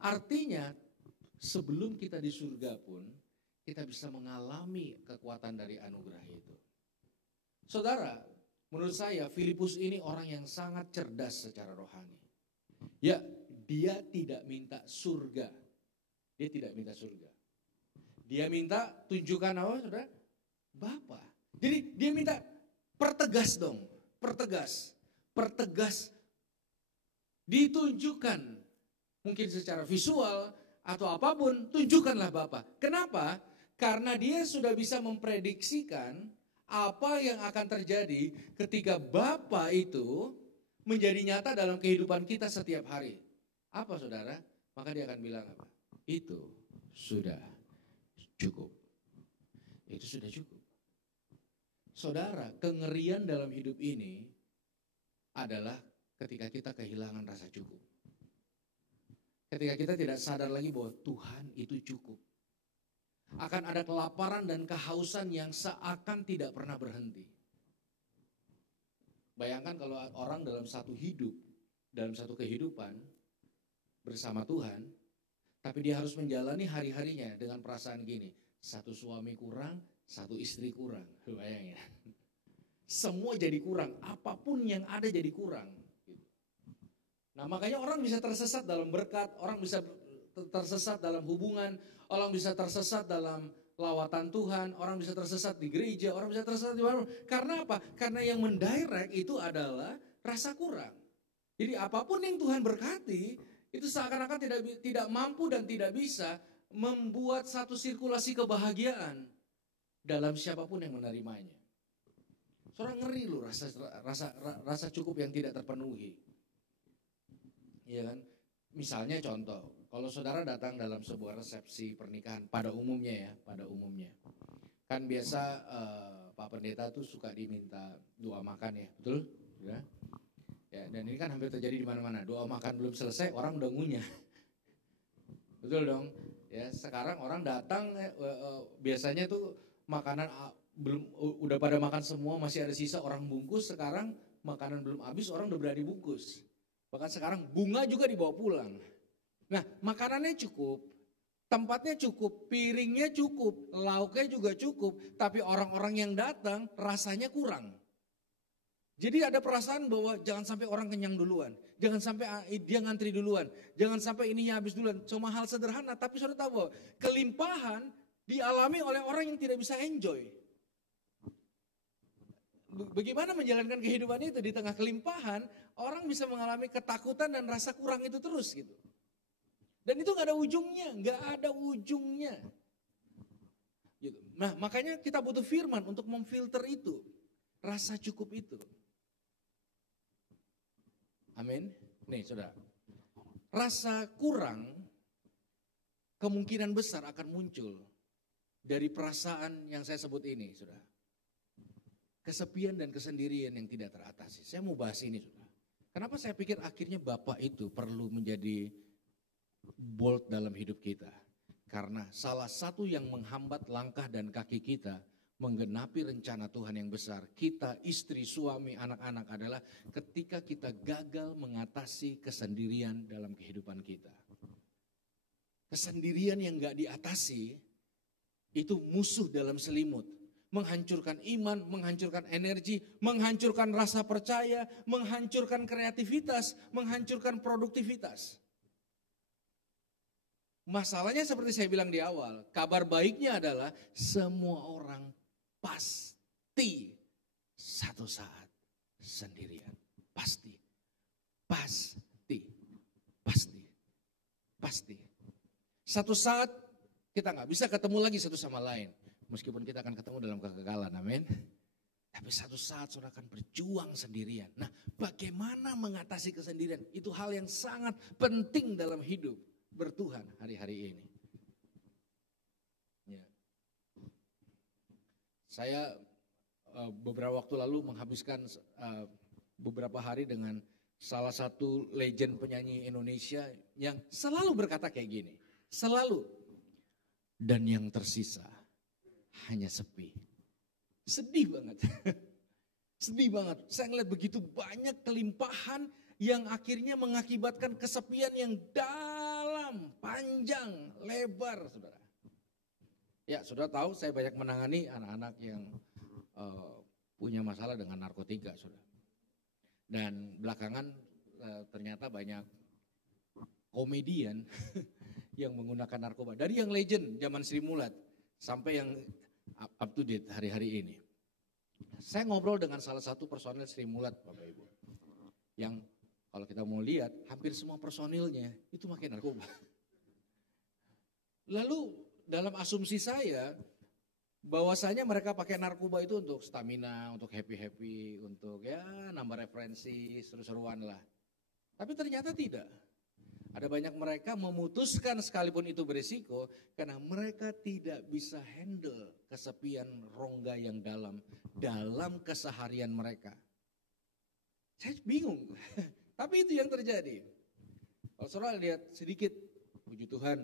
Artinya sebelum kita di surga pun kita bisa mengalami kekuatan dari anugerah itu. Saudara, menurut saya Filipus ini orang yang sangat cerdas secara rohani. Ya, dia tidak minta surga. Dia tidak minta surga. Dia minta tunjukkan apa saudara? Bapa. Jadi dia minta pertegas dong. Pertegas. Pertegas. Ditunjukkan. Mungkin secara visual atau apapun. Tunjukkanlah Bapa. Kenapa? Karena dia sudah bisa memprediksikan apa yang akan terjadi ketika Bapa itu menjadi nyata dalam kehidupan kita setiap hari. Apa saudara? Maka dia akan bilang apa? Itu sudah cukup. Itu sudah cukup. Saudara, kengerian dalam hidup ini adalah ketika kita kehilangan rasa cukup. Ketika kita tidak sadar lagi bahwa Tuhan itu cukup. Akan ada kelaparan dan kehausan yang seakan tidak pernah berhenti. Bayangkan kalau orang dalam satu hidup, dalam satu kehidupan, bersama Tuhan, tapi dia harus menjalani hari-harinya dengan perasaan gini, satu suami kurang, satu istri kurang, bayangin. Semua jadi kurang, apapun yang ada jadi kurang. Nah makanya orang bisa tersesat dalam berkat, orang bisa tersesat dalam hubungan, orang bisa tersesat dalam lawatan Tuhan, orang bisa tersesat di gereja, orang bisa tersesat di mana. Karena apa? Karena yang mendirect itu adalah rasa kurang. Jadi apapun yang Tuhan berkati, itu seakan-akan tidak mampu dan tidak bisa membuat satu sirkulasi kebahagiaan dalam siapapun yang menerimanya. Saudara ngeri loh rasa cukup yang tidak terpenuhi. Ya kan? Misalnya contoh, kalau saudara datang dalam sebuah resepsi pernikahan pada umumnya ya, pada umumnya. Kan biasa Pak Pendeta tuh suka diminta doa makan ya, betul? Ya. Ya, dan ini kan hampir terjadi di mana-mana. Doa makan belum selesai, orang udah ngunyah. Betul dong. Ya, sekarang orang datang biasanya tuh makanan belum udah pada makan semua, masih ada sisa orang bungkus. Sekarang makanan belum habis, orang udah berani bungkus. Bahkan sekarang bunga juga dibawa pulang. Nah, makanannya cukup, tempatnya cukup, piringnya cukup, lauknya juga cukup, tapi orang-orang yang datang rasanya kurang. Jadi ada perasaan bahwa jangan sampai orang kenyang duluan. Jangan sampai dia ngantri duluan. Jangan sampai ininya habis duluan. Cuma hal sederhana, tapi saudara tahu bahwa kelimpahan dialami oleh orang yang tidak bisa enjoy. Bagaimana menjalankan kehidupan itu di tengah kelimpahan, orang bisa mengalami ketakutan dan rasa kurang itu terus gitu. Dan itu gak ada ujungnya, gak ada ujungnya. Gitu. Nah makanya kita butuh firman untuk memfilter itu, rasa cukup itu. Amin. Nih saudara, Rasa kurang kemungkinan besar akan muncul dari perasaan yang saya sebut ini, Saudara. Kesepian dan kesendirian yang tidak teratasi. Saya mau bahas ini, Saudara. Kenapa saya pikir akhirnya Bapak itu perlu menjadi bold dalam hidup kita? Karena salah satu yang menghambat langkah dan kaki kita menggenapi rencana Tuhan yang besar, kita, istri, suami, anak-anak adalah ketika kita gagal mengatasi kesendirian dalam kehidupan kita. Kesendirian yang gak diatasi itu musuh dalam selimut. Menghancurkan iman, menghancurkan energi, menghancurkan rasa percaya, menghancurkan kreativitas, menghancurkan produktivitas. Masalahnya seperti saya bilang di awal, kabar baiknya adalah semua orang pasti satu saat sendirian. Pasti, pasti, pasti, pasti. Satu saat kita nggak bisa ketemu lagi satu sama lain. Meskipun kita akan ketemu dalam kegagalan, amin. Tapi satu saat saudara akan berjuang sendirian. Nah, bagaimana mengatasi kesendirian? Itu hal yang sangat penting dalam hidup bertuhan hari-hari ini. Ya. Saya beberapa waktu lalu menghabiskan beberapa hari dengan salah satu legend penyanyi Indonesia yang selalu berkata kayak gini. Selalu. Dan yang tersisa hanya sepi. Sedih banget. Sedih banget. Saya ngeliat begitu banyak kelimpahan yang akhirnya mengakibatkan kesepian yang dalam, panjang, lebar, saudara. Ya, saudara tahu saya banyak menangani anak-anak yang punya masalah dengan narkotika, saudara. Dan belakangan ternyata banyak komedian yang menggunakan narkoba. Dari yang legend zaman Sri Mulat sampai yang up to date hari-hari ini. Saya ngobrol dengan salah satu personil Sri Mulat, Bapak Ibu. Yang kalau kita mau lihat, hampir semua personilnya itu pakai narkoba. Lalu dalam asumsi saya, bahwasanya mereka pakai narkoba itu untuk stamina, untuk happy-happy, untuk ya nambah referensi, seru-seruan lah. Tapi ternyata tidak. Ada banyak mereka memutuskan sekalipun itu berisiko karena mereka tidak bisa handle kesepian rongga yang dalam keseharian mereka. Saya bingung, tapi itu yang terjadi. Kalau saudara lihat sedikit, puji Tuhan,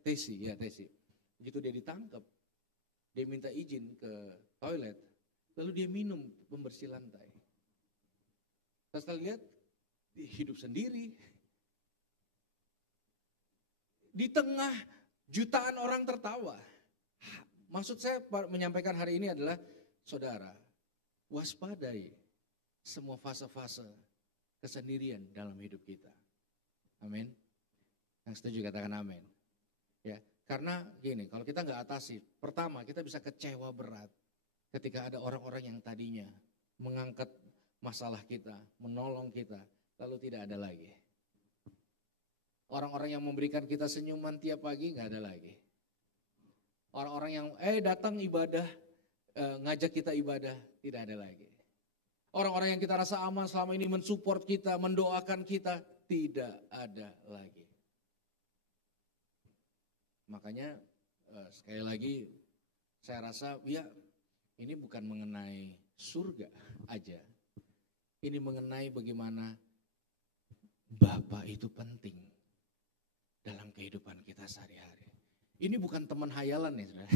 Tesi. Begitu dia ditangkap, dia minta izin ke toilet, lalu dia minum pembersih lantai. Terus kita lihat, hidup sendiri. Di tengah jutaan orang tertawa. Maksud saya menyampaikan hari ini adalah, saudara, waspadai semua fase-fase kesendirian dalam hidup kita. Amin. Yang setuju katakan amin. Ya, karena gini, kalau kita nggak atasi, pertama kita bisa kecewa berat ketika ada orang-orang yang tadinya mengangkat masalah kita, menolong kita, lalu tidak ada lagi. Orang-orang yang memberikan kita senyuman tiap pagi nggak ada lagi. Orang-orang yang datang ibadah, ngajak kita ibadah, tidak ada lagi. Orang-orang yang kita rasa aman selama ini mensupport kita, mendoakan kita, tidak ada lagi. Makanya sekali lagi saya rasa ya ini bukan mengenai surga aja. Ini mengenai bagaimana Bapa itu penting dalam kehidupan kita sehari-hari. Ini bukan teman hayalan ya saudara.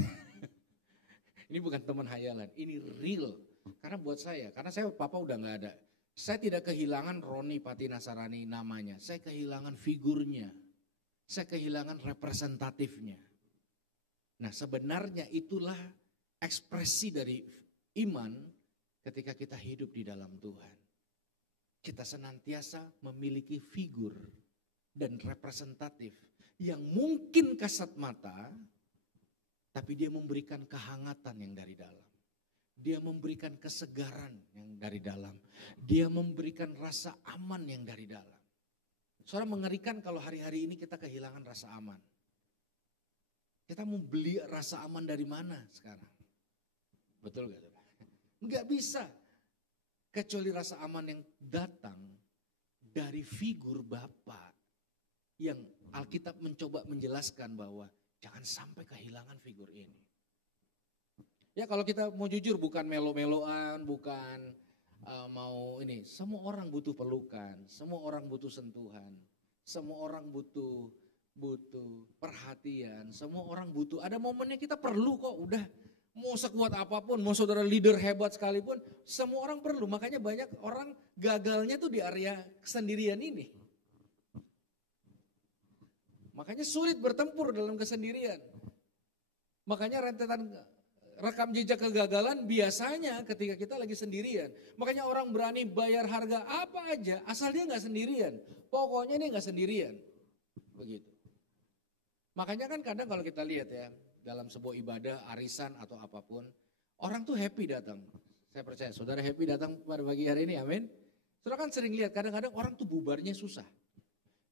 Ini bukan teman hayalan, ini real. Karena buat saya, karena saya papa udah gak ada. Saya tidak kehilangan Roni Patinasarani namanya, saya kehilangan figurnya. Saya kehilangan representatifnya. Nah sebenarnya itulah ekspresi dari iman ketika kita hidup di dalam Tuhan. Kita senantiasa memiliki figur dan representatif yang mungkin kasat mata, tapi dia memberikan kehangatan yang dari dalam. Dia memberikan kesegaran yang dari dalam. Dia memberikan rasa aman yang dari dalam. Saudara, mengerikan kalau hari-hari ini kita kehilangan rasa aman. Kita mau beli rasa aman dari mana sekarang? Betul gak saudara? Enggak bisa. Kecuali rasa aman yang datang dari figur Bapa yang Alkitab mencoba menjelaskan bahwa jangan sampai kehilangan figur ini. Ya kalau kita mau jujur bukan melo-meloan, bukan mau ini. Semua orang butuh pelukan, semua orang butuh sentuhan, semua orang butuh perhatian, semua orang butuh. Ada momennya kita perlu kok, udah mau sekuat apapun, mau saudara leader hebat sekalipun, semua orang perlu. Makanya banyak orang gagalnya tuh di area kesendirian ini. Makanya sulit bertempur dalam kesendirian. Makanya rentetan rekam jejak kegagalan biasanya ketika kita lagi sendirian. Makanya orang berani bayar harga apa aja asal dia gak sendirian. Pokoknya dia gak sendirian. Begitu. Makanya kan kadang kalau kita lihat ya, dalam sebuah ibadah, arisan atau apapun, orang tuh happy datang. Saya percaya saudara happy datang pada pagi hari ini, amin. Saudara kan sering lihat kadang-kadang orang tuh bubarnya susah.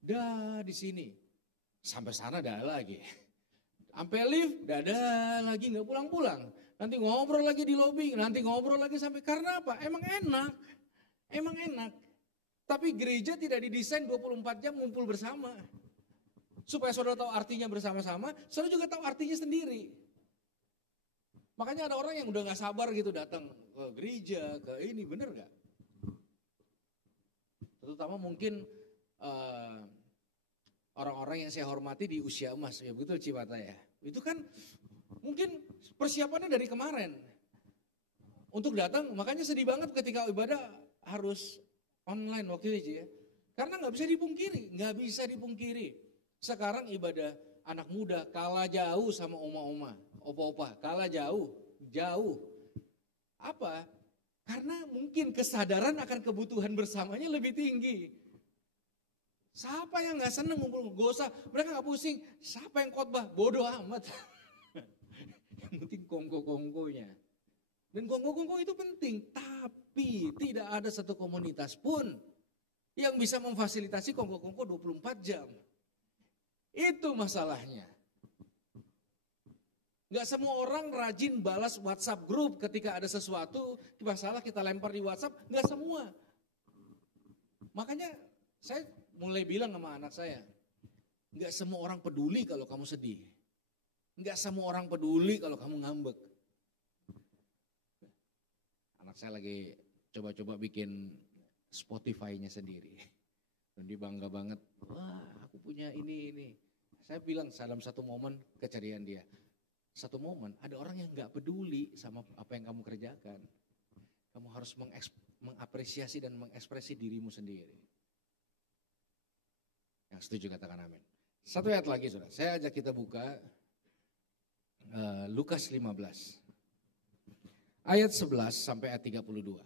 Dah di sini, sampai sana dah lagi. Sampai lift, dada lagi nggak pulang-pulang. Nanti ngobrol lagi di lobi, nanti ngobrol lagi sampai karena apa? Emang enak. Tapi gereja tidak didesain 24 jam ngumpul bersama. Supaya saudara tahu artinya bersama-sama, saudara juga tahu artinya sendiri. Makanya ada orang yang udah nggak sabar gitu datang ke gereja, ke ini, bener nggak? Terutama mungkin orang-orang yang saya hormati di usia emas, ya betul Cipata ya. Itu kan mungkin persiapannya dari kemarin. Untuk datang, makanya sedih banget ketika ibadah harus online waktu itu ya. Karena nggak bisa dipungkiri. Sekarang ibadah anak muda kalah jauh sama oma-oma, opa-opa, kalah jauh. Apa? Karena mungkin kesadaran akan kebutuhan bersamanya lebih tinggi. Siapa yang gak seneng ngumpul, gak usah, mereka gak pusing. Siapa yang khotbah, bodoh amat. Yang penting kongko-kongkonya. Dan kongko-kongko itu penting, tapi tidak ada satu komunitas pun yang bisa memfasilitasi kongko-kongko 24 jam. Itu masalahnya. Gak semua orang rajin balas WhatsApp grup ketika ada sesuatu, masalah kita lempar di WhatsApp, gak semua. Makanya saya mulai bilang sama anak saya, gak semua orang peduli kalau kamu sedih. Gak semua orang peduli kalau kamu ngambek. Anak saya lagi coba-coba bikin Spotify-nya sendiri. Dan dia bangga banget, wah aku punya ini. Saya bilang dalam satu momen keceriaan dia. Satu momen ada orang yang gak peduli sama apa yang kamu kerjakan. Kamu harus mengapresiasi dan mengekspresi dirimu sendiri. Yang setuju katakan amin. Satu ayat lagi saudara, saya ajak kita buka Lukas 15. Ayat 11 sampai ayat 32.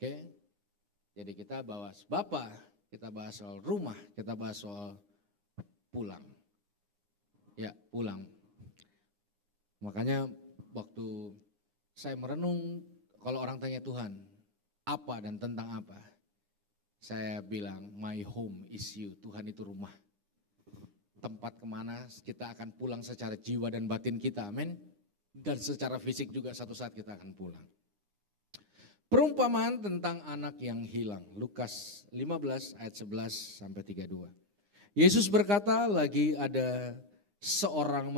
Oke, jadi kita bahas Bapa, kita bahas soal rumah, kita bahas soal pulang. Ya, pulang. Makanya waktu saya merenung, kalau orang tanya Tuhan, apa dan tentang apa? Saya bilang, my home is you. Tuhan itu rumah. Tempat kemana kita akan pulang secara jiwa dan batin kita, amin. Dan secara fisik juga satu saat kita akan pulang. Perumpamaan tentang anak yang hilang. Lukas 15 ayat 11 sampai 32. Yesus berkata, lagi ada seorang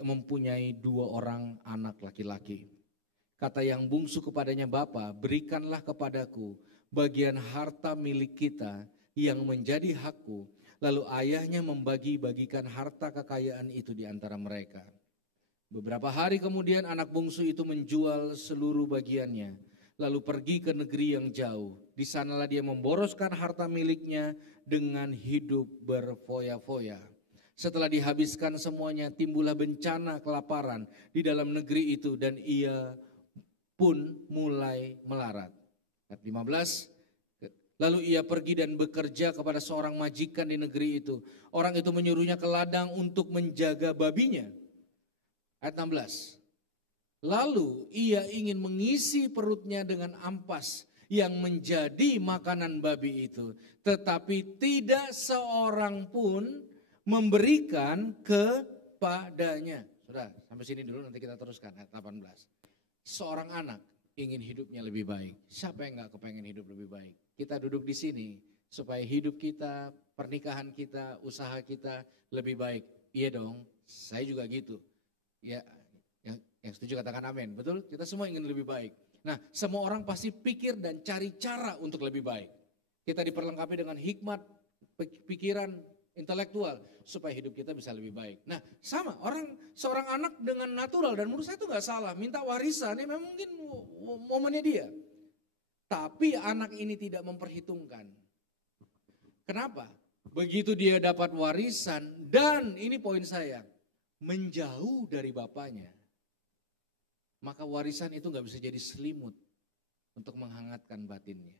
mempunyai 2 orang anak laki-laki. Kata yang bungsu kepadanya, Bapa, berikanlah kepadaku bagian harta milik kita yang menjadi hakku. Lalu ayahnya membagi-bagikan harta kekayaan itu di antara mereka. Beberapa hari kemudian anak bungsu itu menjual seluruh bagiannya. Lalu pergi ke negeri yang jauh. Di sanalah dia memboroskan harta miliknya dengan hidup berfoya-foya. Setelah dihabiskan semuanya, timbullah bencana kelaparan di dalam negeri itu dan ia pun mulai melarat. Ayat 15, lalu ia pergi dan bekerja kepada seorang majikan di negeri itu. Orang itu menyuruhnya ke ladang untuk menjaga babinya. Ayat 16, lalu ia ingin mengisi perutnya dengan ampas yang menjadi makanan babi itu. Tetapi tidak seorang pun memberikan kepadanya. Sudah, sampai sini dulu nanti kita teruskan ayat 18. Seorang anak ingin hidupnya lebih baik? Siapa yang gak kepengen hidup lebih baik? Kita duduk di sini supaya hidup kita, pernikahan kita, usaha kita lebih baik. Iya dong, saya juga gitu. Ya, yang setuju katakan amin. Betul? Kita semua ingin lebih baik. Nah, semua orang pasti pikir dan cari cara untuk lebih baik. Kita diperlengkapi dengan hikmat, pikiran, intelektual supaya hidup kita bisa lebih baik. Nah, sama seorang anak dengan natural, dan menurut saya itu gak salah, minta warisan, ya memang mungkin momennya dia. Tapi anak ini tidak memperhitungkan. Kenapa? Begitu dia dapat warisan, dan ini poin saya, menjauh dari bapaknya, maka warisan itu gak bisa jadi selimut untuk menghangatkan batinnya.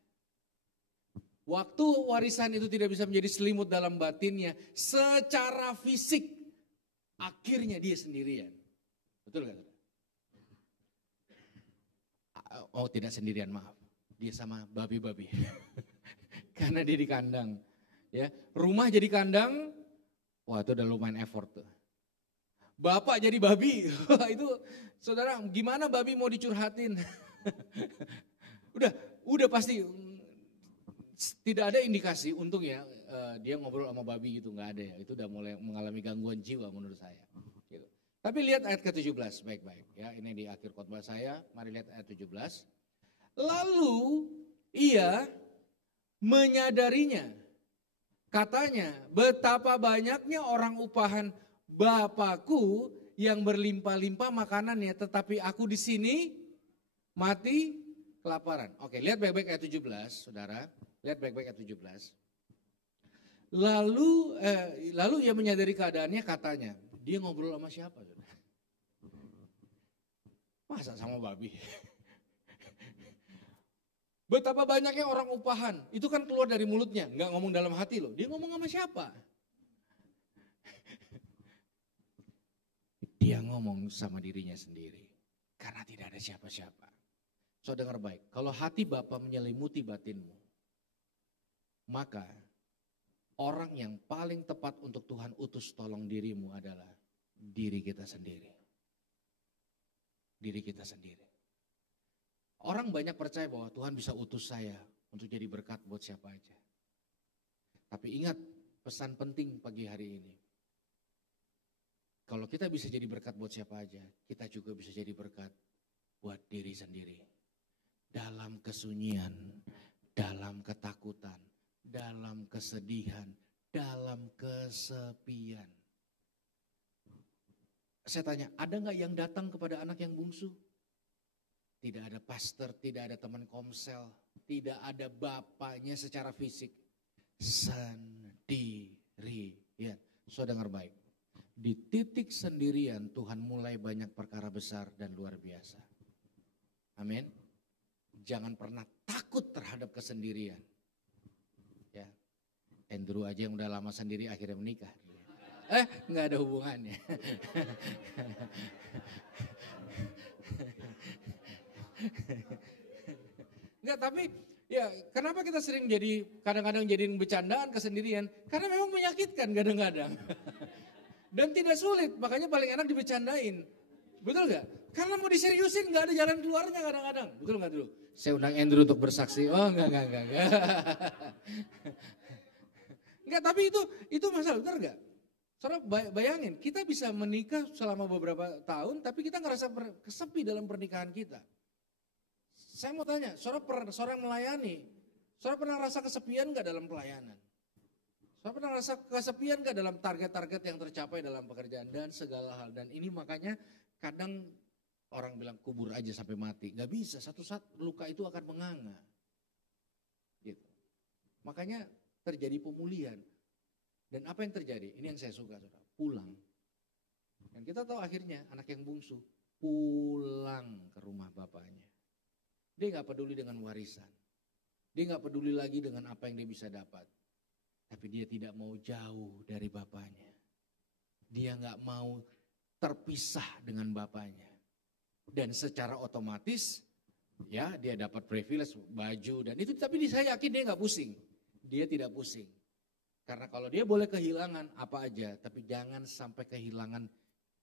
Waktu warisan itu tidak bisa menjadi selimut dalam batinnya, secara fisik akhirnya dia sendirian. Betul gak? Oh, tidak sendirian, maaf. Dia sama babi-babi. Karena dia di kandang. Ya, rumah jadi kandang, wah itu udah lumayan effort tuh. Bapak jadi babi, itu saudara gimana babi mau dicurhatin? udah pasti tidak ada indikasi untungnya dia ngobrol sama babi gitu, nggak ada ya. Itu udah mulai mengalami gangguan jiwa menurut saya. Gitu. Tapi lihat ayat ke-17 baik-baik ya, ini di akhir khotbah saya, mari lihat ayat 17. Lalu ia menyadarinya. Katanya, betapa banyaknya orang upahan Bapakku yang berlimpah-limpah makanannya, tetapi aku di sini mati kelaparan. Oke, lihat baik-baik ayat 17, saudara. Lihat baik-baik ayat 17. Lalu ia menyadari keadaannya, katanya, dia ngobrol sama siapa? Saudara? Masa sama babi? Betapa banyaknya orang upahan, itu kan keluar dari mulutnya, nggak ngomong dalam hati loh. Dia ngomong sama siapa? Dia ngomong sama dirinya sendiri, karena tidak ada siapa-siapa. So dengar baik, kalau hati Bapa menyelimuti batinmu, maka orang yang paling tepat untuk Tuhan utus tolong dirimu adalah diri kita sendiri. Diri kita sendiri. Orang banyak percaya bahwa Tuhan bisa utus saya untuk jadi berkat buat siapa aja. Tapi ingat pesan penting pagi hari ini. Kalau kita bisa jadi berkat buat siapa aja, kita juga bisa jadi berkat buat diri sendiri. Dalam kesunyian, dalam ketakutan, dalam kesedihan, dalam kesepian. Saya tanya, ada gak yang datang kepada anak yang bungsu? Tidak ada pastor, tidak ada teman komsel, tidak ada bapaknya secara fisik. Sendirian. So dengar baik. Di titik sendirian Tuhan mulai banyak perkara besar dan luar biasa. Amin. Jangan pernah takut terhadap kesendirian. Ya. Andrew aja yang udah lama sendiri akhirnya menikah. Nggak ada hubungannya. Enggak, tapi ya kenapa kita sering kadang-kadang jadiin bercandaan kesendirian? Karena memang menyakitkan kadang-kadang. Dan tidak sulit, makanya paling enak dibercandain. Betul gak? Karena mau diseriusin gak ada jalan keluarnya kadang-kadang. Betul gak dulu? Saya undang Andrew untuk bersaksi. Oh enggak. Enggak, tapi itu masalah, betul gak? Saudara bayangin, kita bisa menikah selama beberapa tahun, tapi kita ngerasa kesepi dalam pernikahan kita. Saya mau tanya, saudara yang melayani, saudara pernah rasa kesepian gak dalam pelayanan? Saudara pernah rasa kesepian gak dalam target-target yang tercapai dalam pekerjaan dan segala hal? Dan ini makanya kadang orang bilang kubur aja sampai mati. Gak bisa, satu saat luka itu akan menganga. Gitu. Makanya terjadi pemulihan. Dan apa yang terjadi? Ini yang saya suka, saudara. Pulang. Dan kita tahu akhirnya anak yang bungsu pulang ke rumah bapaknya. Dia gak peduli dengan warisan. Dia gak peduli lagi dengan apa yang dia bisa dapat. Tapi dia tidak mau jauh dari bapaknya. Dia gak mau terpisah dengan bapaknya. Dan secara otomatis ya dia dapat privilege, baju dan itu. Tapi saya yakin dia gak pusing. Dia tidak pusing. Karena kalau dia boleh kehilangan apa aja, tapi jangan sampai kehilangan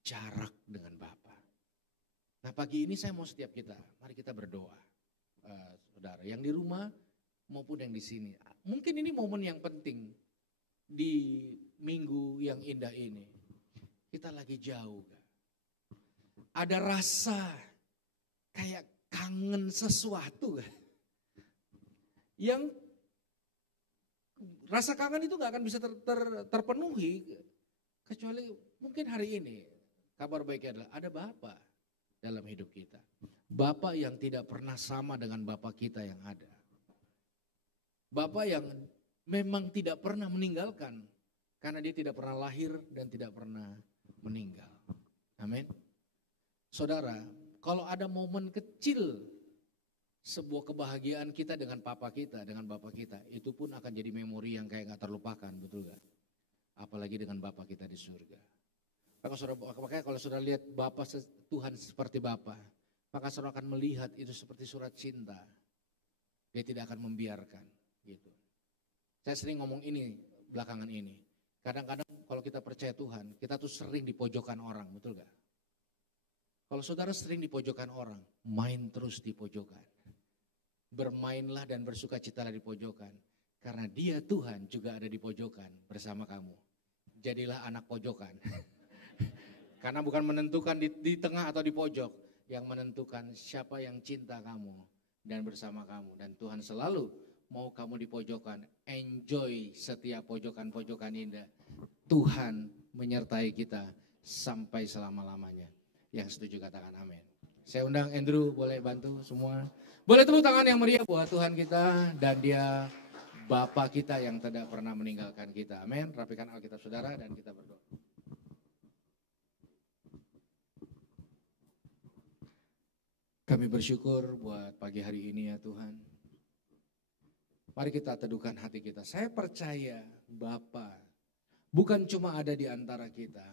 jarak dengan Bapa. Nah pagi ini saya mau setiap kita, mari kita berdoa. Saudara, yang di rumah maupun yang di sini. Mungkin ini momen yang penting di minggu yang indah ini. Kita lagi jauh. Ada rasa kayak kangen sesuatu. Yang rasa kangen itu gak akan bisa terpenuhi kecuali mungkin hari ini. Kabar baiknya adalah ada Bapa dalam hidup kita. Bapa yang tidak pernah sama dengan Bapa kita yang ada. Bapa yang memang tidak pernah meninggalkan karena dia tidak pernah lahir dan tidak pernah meninggal. Amin. Saudara, kalau ada momen kecil sebuah kebahagiaan kita dengan papa kita, dengan bapak kita, itu pun akan jadi memori yang kayak gak terlupakan, betul gak? Apalagi dengan Bapa kita di surga. Makanya kalau saudara lihat Bapa Tuhan seperti Bapa, maka saudara akan melihat itu seperti surat cinta. Dia tidak akan membiarkan gitu. Saya sering ngomong ini belakangan ini. Kadang-kadang kalau kita percaya Tuhan, kita tuh sering di pojokan orang, betul gak? Kalau saudara sering di pojokan orang, main terus di pojokan. Bermainlah dan bersukacitalah di pojokan. Karena dia Tuhan juga ada di pojokan bersama kamu. Jadilah anak pojokan. Karena bukan menentukan di tengah atau di pojok. Yang menentukan siapa yang cinta kamu dan bersama kamu. Dan Tuhan selalu mau kamu di pojokan. Enjoy setiap pojokan-pojokan indah. Tuhan menyertai kita sampai selama-lamanya. Yang setuju katakan amin. Saya undang Andrew, boleh bantu semua. Boleh tepuk tangan yang meriah buat Tuhan kita. Dan dia Bapa kita yang tidak pernah meninggalkan kita. Amin. Rapikan Alkitab saudara dan kita berdoa. Kami bersyukur buat pagi hari ini ya Tuhan. Mari kita teduhkan hati kita. Saya percaya Bapa bukan cuma ada di antara kita,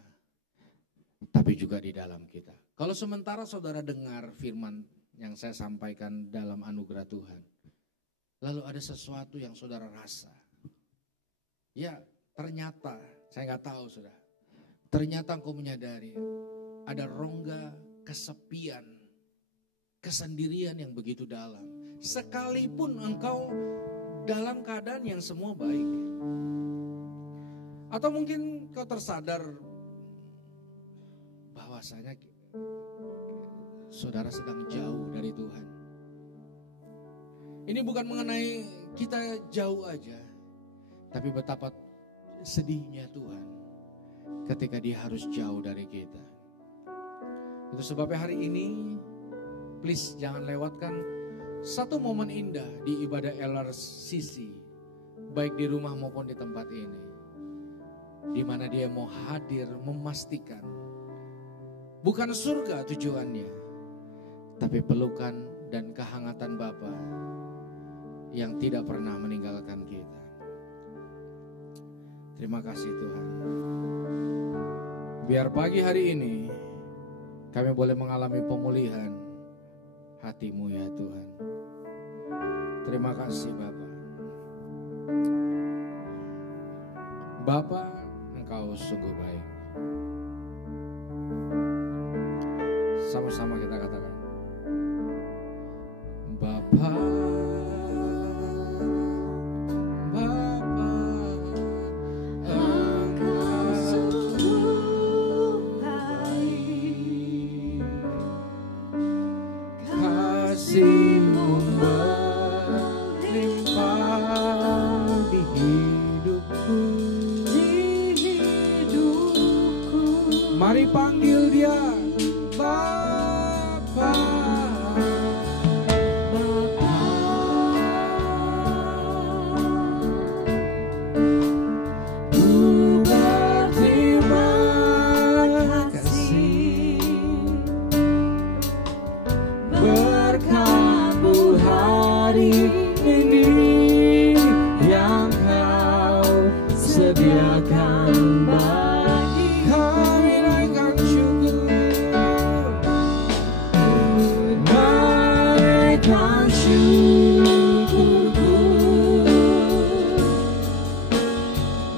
tapi juga di dalam kita. Kalau sementara saudara dengar firman yang saya sampaikan dalam anugerah Tuhan, lalu ada sesuatu yang saudara rasa. Ya ternyata, saya nggak tahu saudara. Ternyata engkau menyadari ada rongga kesepian, kesendirian yang begitu dalam. Sekalipun engkau dalam keadaan yang semua baik. Atau mungkin kau tersadar bahwasanya saudara sedang jauh dari Tuhan. Ini bukan mengenai kita jauh aja, tapi betapa sedihnya Tuhan ketika dia harus jauh dari kita. Itu sebabnya hari ini, please jangan lewatkan satu momen indah di ibadah LRCC, baik di rumah maupun di tempat ini. Di mana dia mau hadir memastikan, bukan surga tujuannya, tapi pelukan dan kehangatan Bapa yang tidak pernah meninggalkan kita. Terima kasih Tuhan. Biar pagi hari ini kami boleh mengalami pemulihan hati-Mu ya Tuhan. Terima kasih Bapa. Bapa, Engkau sungguh baik. Sama-sama kita katakan, Bapa. Mari panggil dia Bapa. Ku berterima kasih berkat-Mu hari ini yang Kau sediakan bagi kami.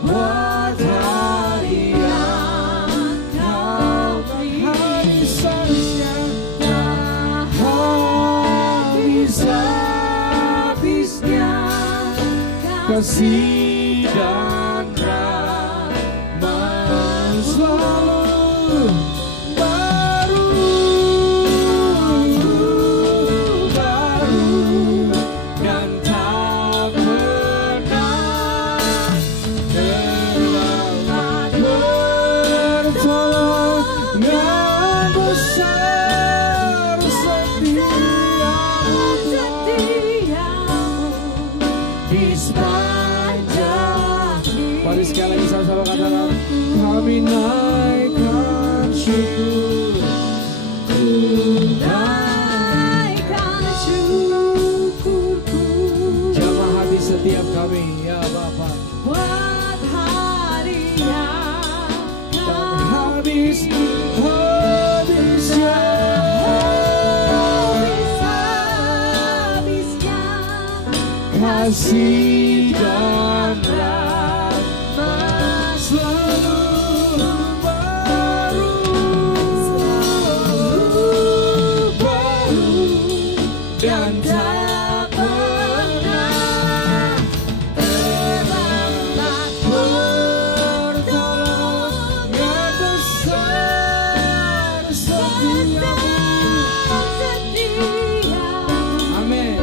Buat hari yang Kau beri, hari seharusnya kasih dan rahmat selalu baru dan tak pernah terlambat. Pertolongan besar setiamu di sepanjang hidup. Mari sekali lagi sama-sama katakan, kami naikkan syukur, ku naikkan syukurku. Jamah hati setiap kami ya Bapa, Buat hari yang dan habisnya kasih dan rahmat selalu baru dan tak pernah terlambat. Pertolongan besar setiamu. Amin.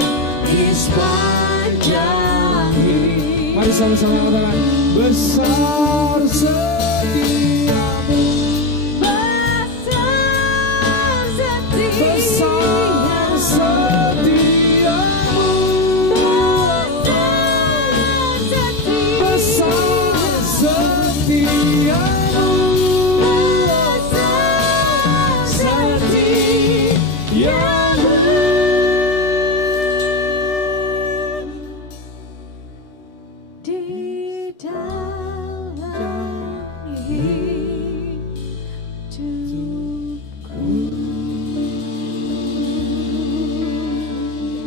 Di sepanjang hidup. Mari sama-sama katakan, besar setiamu. Besar setiamu. Besar setiamu. di dalam hidupku.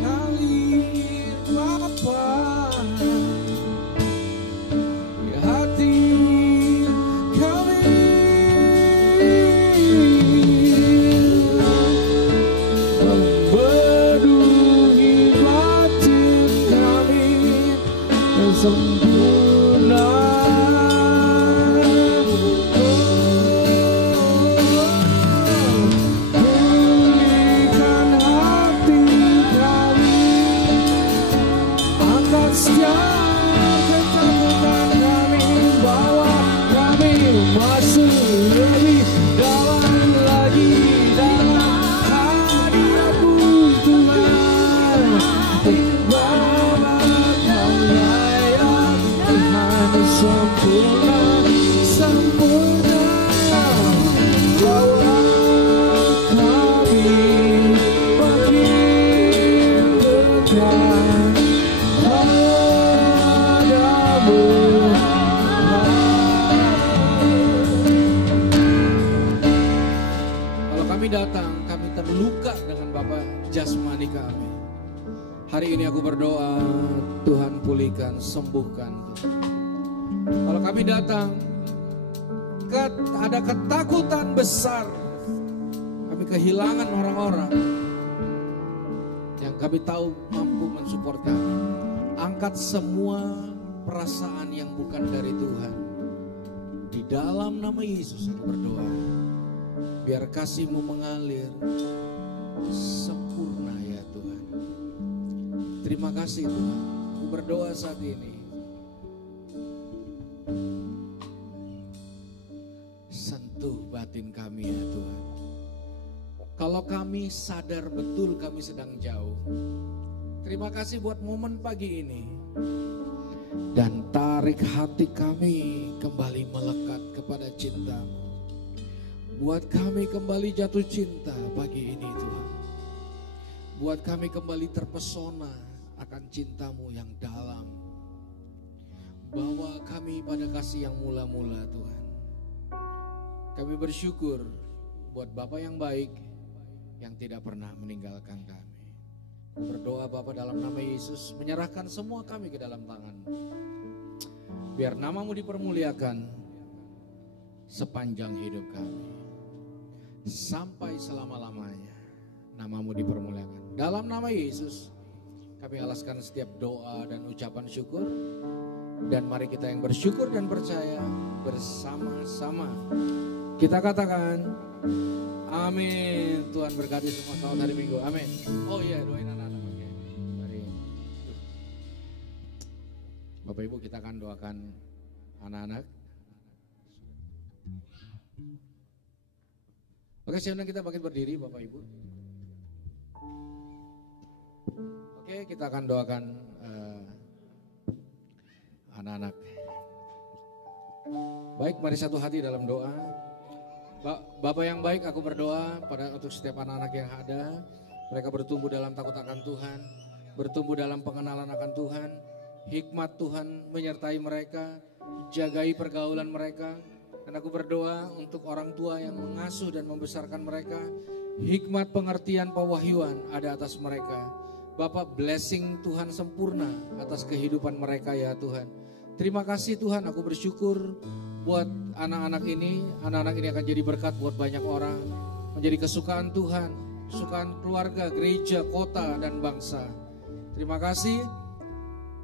Ngalir Bapa di hati kami, membedungi batin kami yang sempurna. Pulihkan hati kami, angkat setiap ketakutan kami, bawa kami masuk lebih dalam lagi dalam hadirat-Mu Tuhan. Bapa Kau layak, Tuhan sempurna, sempurna. Bawa kami makin dekat padamu. Kalau kami datang, kami terluka dengan Bapa jasmani kami. Hari ini aku berdoa, Tuhan pulihkan, sembuhkan. Kalau kami datang, ada ketakutan besar, kami kehilangan orang-orang yang kami tahu mampu mensupport kami. Angkat semua perasaan yang bukan dari Tuhan. Di dalam nama Yesus aku berdoa, biar kasih-Mu mengalir sempurna ya Tuhan. Terima kasih Tuhan. Aku berdoa saat ini, sentuh batin kami ya Tuhan. Kalau kami sadar betul kami sedang jauh, terima kasih buat momen pagi ini. Dan tarik hati kami kembali melekat kepada cinta-Mu. Buat kami kembali jatuh cinta pagi ini Tuhan. Buat kami kembali terpesona akan cinta-Mu yang dalam. Bawa kami pada kasih yang mula-mula Tuhan. Kami bersyukur buat Bapa yang baik yang tidak pernah meninggalkan kami. Berdoa Bapa dalam nama Yesus, menyerahkan semua kami ke dalam tangan-Mu. Biar nama-Mu dipermuliakan sepanjang hidup kami. Sampai selama-lamanya nama-Mu dipermuliakan. Dalam nama Yesus Kami alaskan setiap doa dan ucapan syukur. Dan mari kita yang bersyukur dan percaya bersama-sama. Kita katakan, amin. Tuhan berkati semua selamat hari Minggu. Amin. Oh iya, doain anak-anak. Oke. Mari. Bapak Ibu, kita akan doakan anak-anak. Oke, sekarang kita bangkit berdiri Bapak Ibu. Oke, kita akan doakan anak-anak. Baik, mari satu hati dalam doa. Bapak yang baik, aku berdoa untuk setiap anak-anak yang ada. Mereka bertumbuh dalam takut akan Tuhan, bertumbuh dalam pengenalan akan Tuhan. Hikmat Tuhan menyertai mereka, jagai pergaulan mereka. Dan aku berdoa untuk orang tua yang mengasuh dan membesarkan mereka. Hikmat, pengertian, pewahyuan ada atas mereka. Bapak, blessing Tuhan sempurna atas kehidupan mereka ya Tuhan. Terima kasih Tuhan, aku bersyukur buat anak-anak ini. Anak-anak ini akan jadi berkat buat banyak orang. Menjadi kesukaan Tuhan, kesukaan keluarga, gereja, kota, dan bangsa. Terima kasih.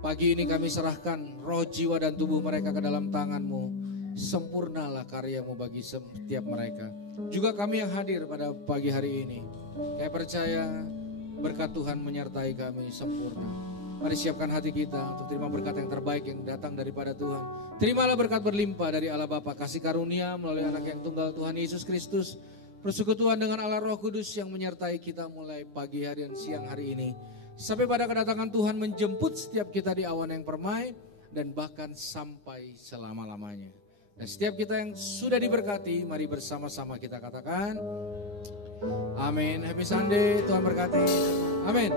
Pagi ini kami serahkan roh, jiwa, dan tubuh mereka ke dalam tangan-Mu. Sempurnalah karya-Mu bagi setiap mereka. Juga kami yang hadir pada pagi hari ini. Kami percaya berkat Tuhan menyertai kami sempurna. Mari siapkan hati kita untuk terima berkat yang terbaik yang datang daripada Tuhan. Terimalah berkat berlimpah dari Allah Bapa, kasih karunia melalui anak yang tunggal Tuhan Yesus Kristus. Persekutuan dengan Allah Roh Kudus yang menyertai kita mulai pagi hari dan siang hari ini. Sampai pada kedatangan Tuhan menjemput setiap kita di awan yang permai. Dan bahkan sampai selama-lamanya. Dan setiap kita yang sudah diberkati, mari bersama-sama kita katakan, amin. Happy Sunday, Tuhan berkati. Amin.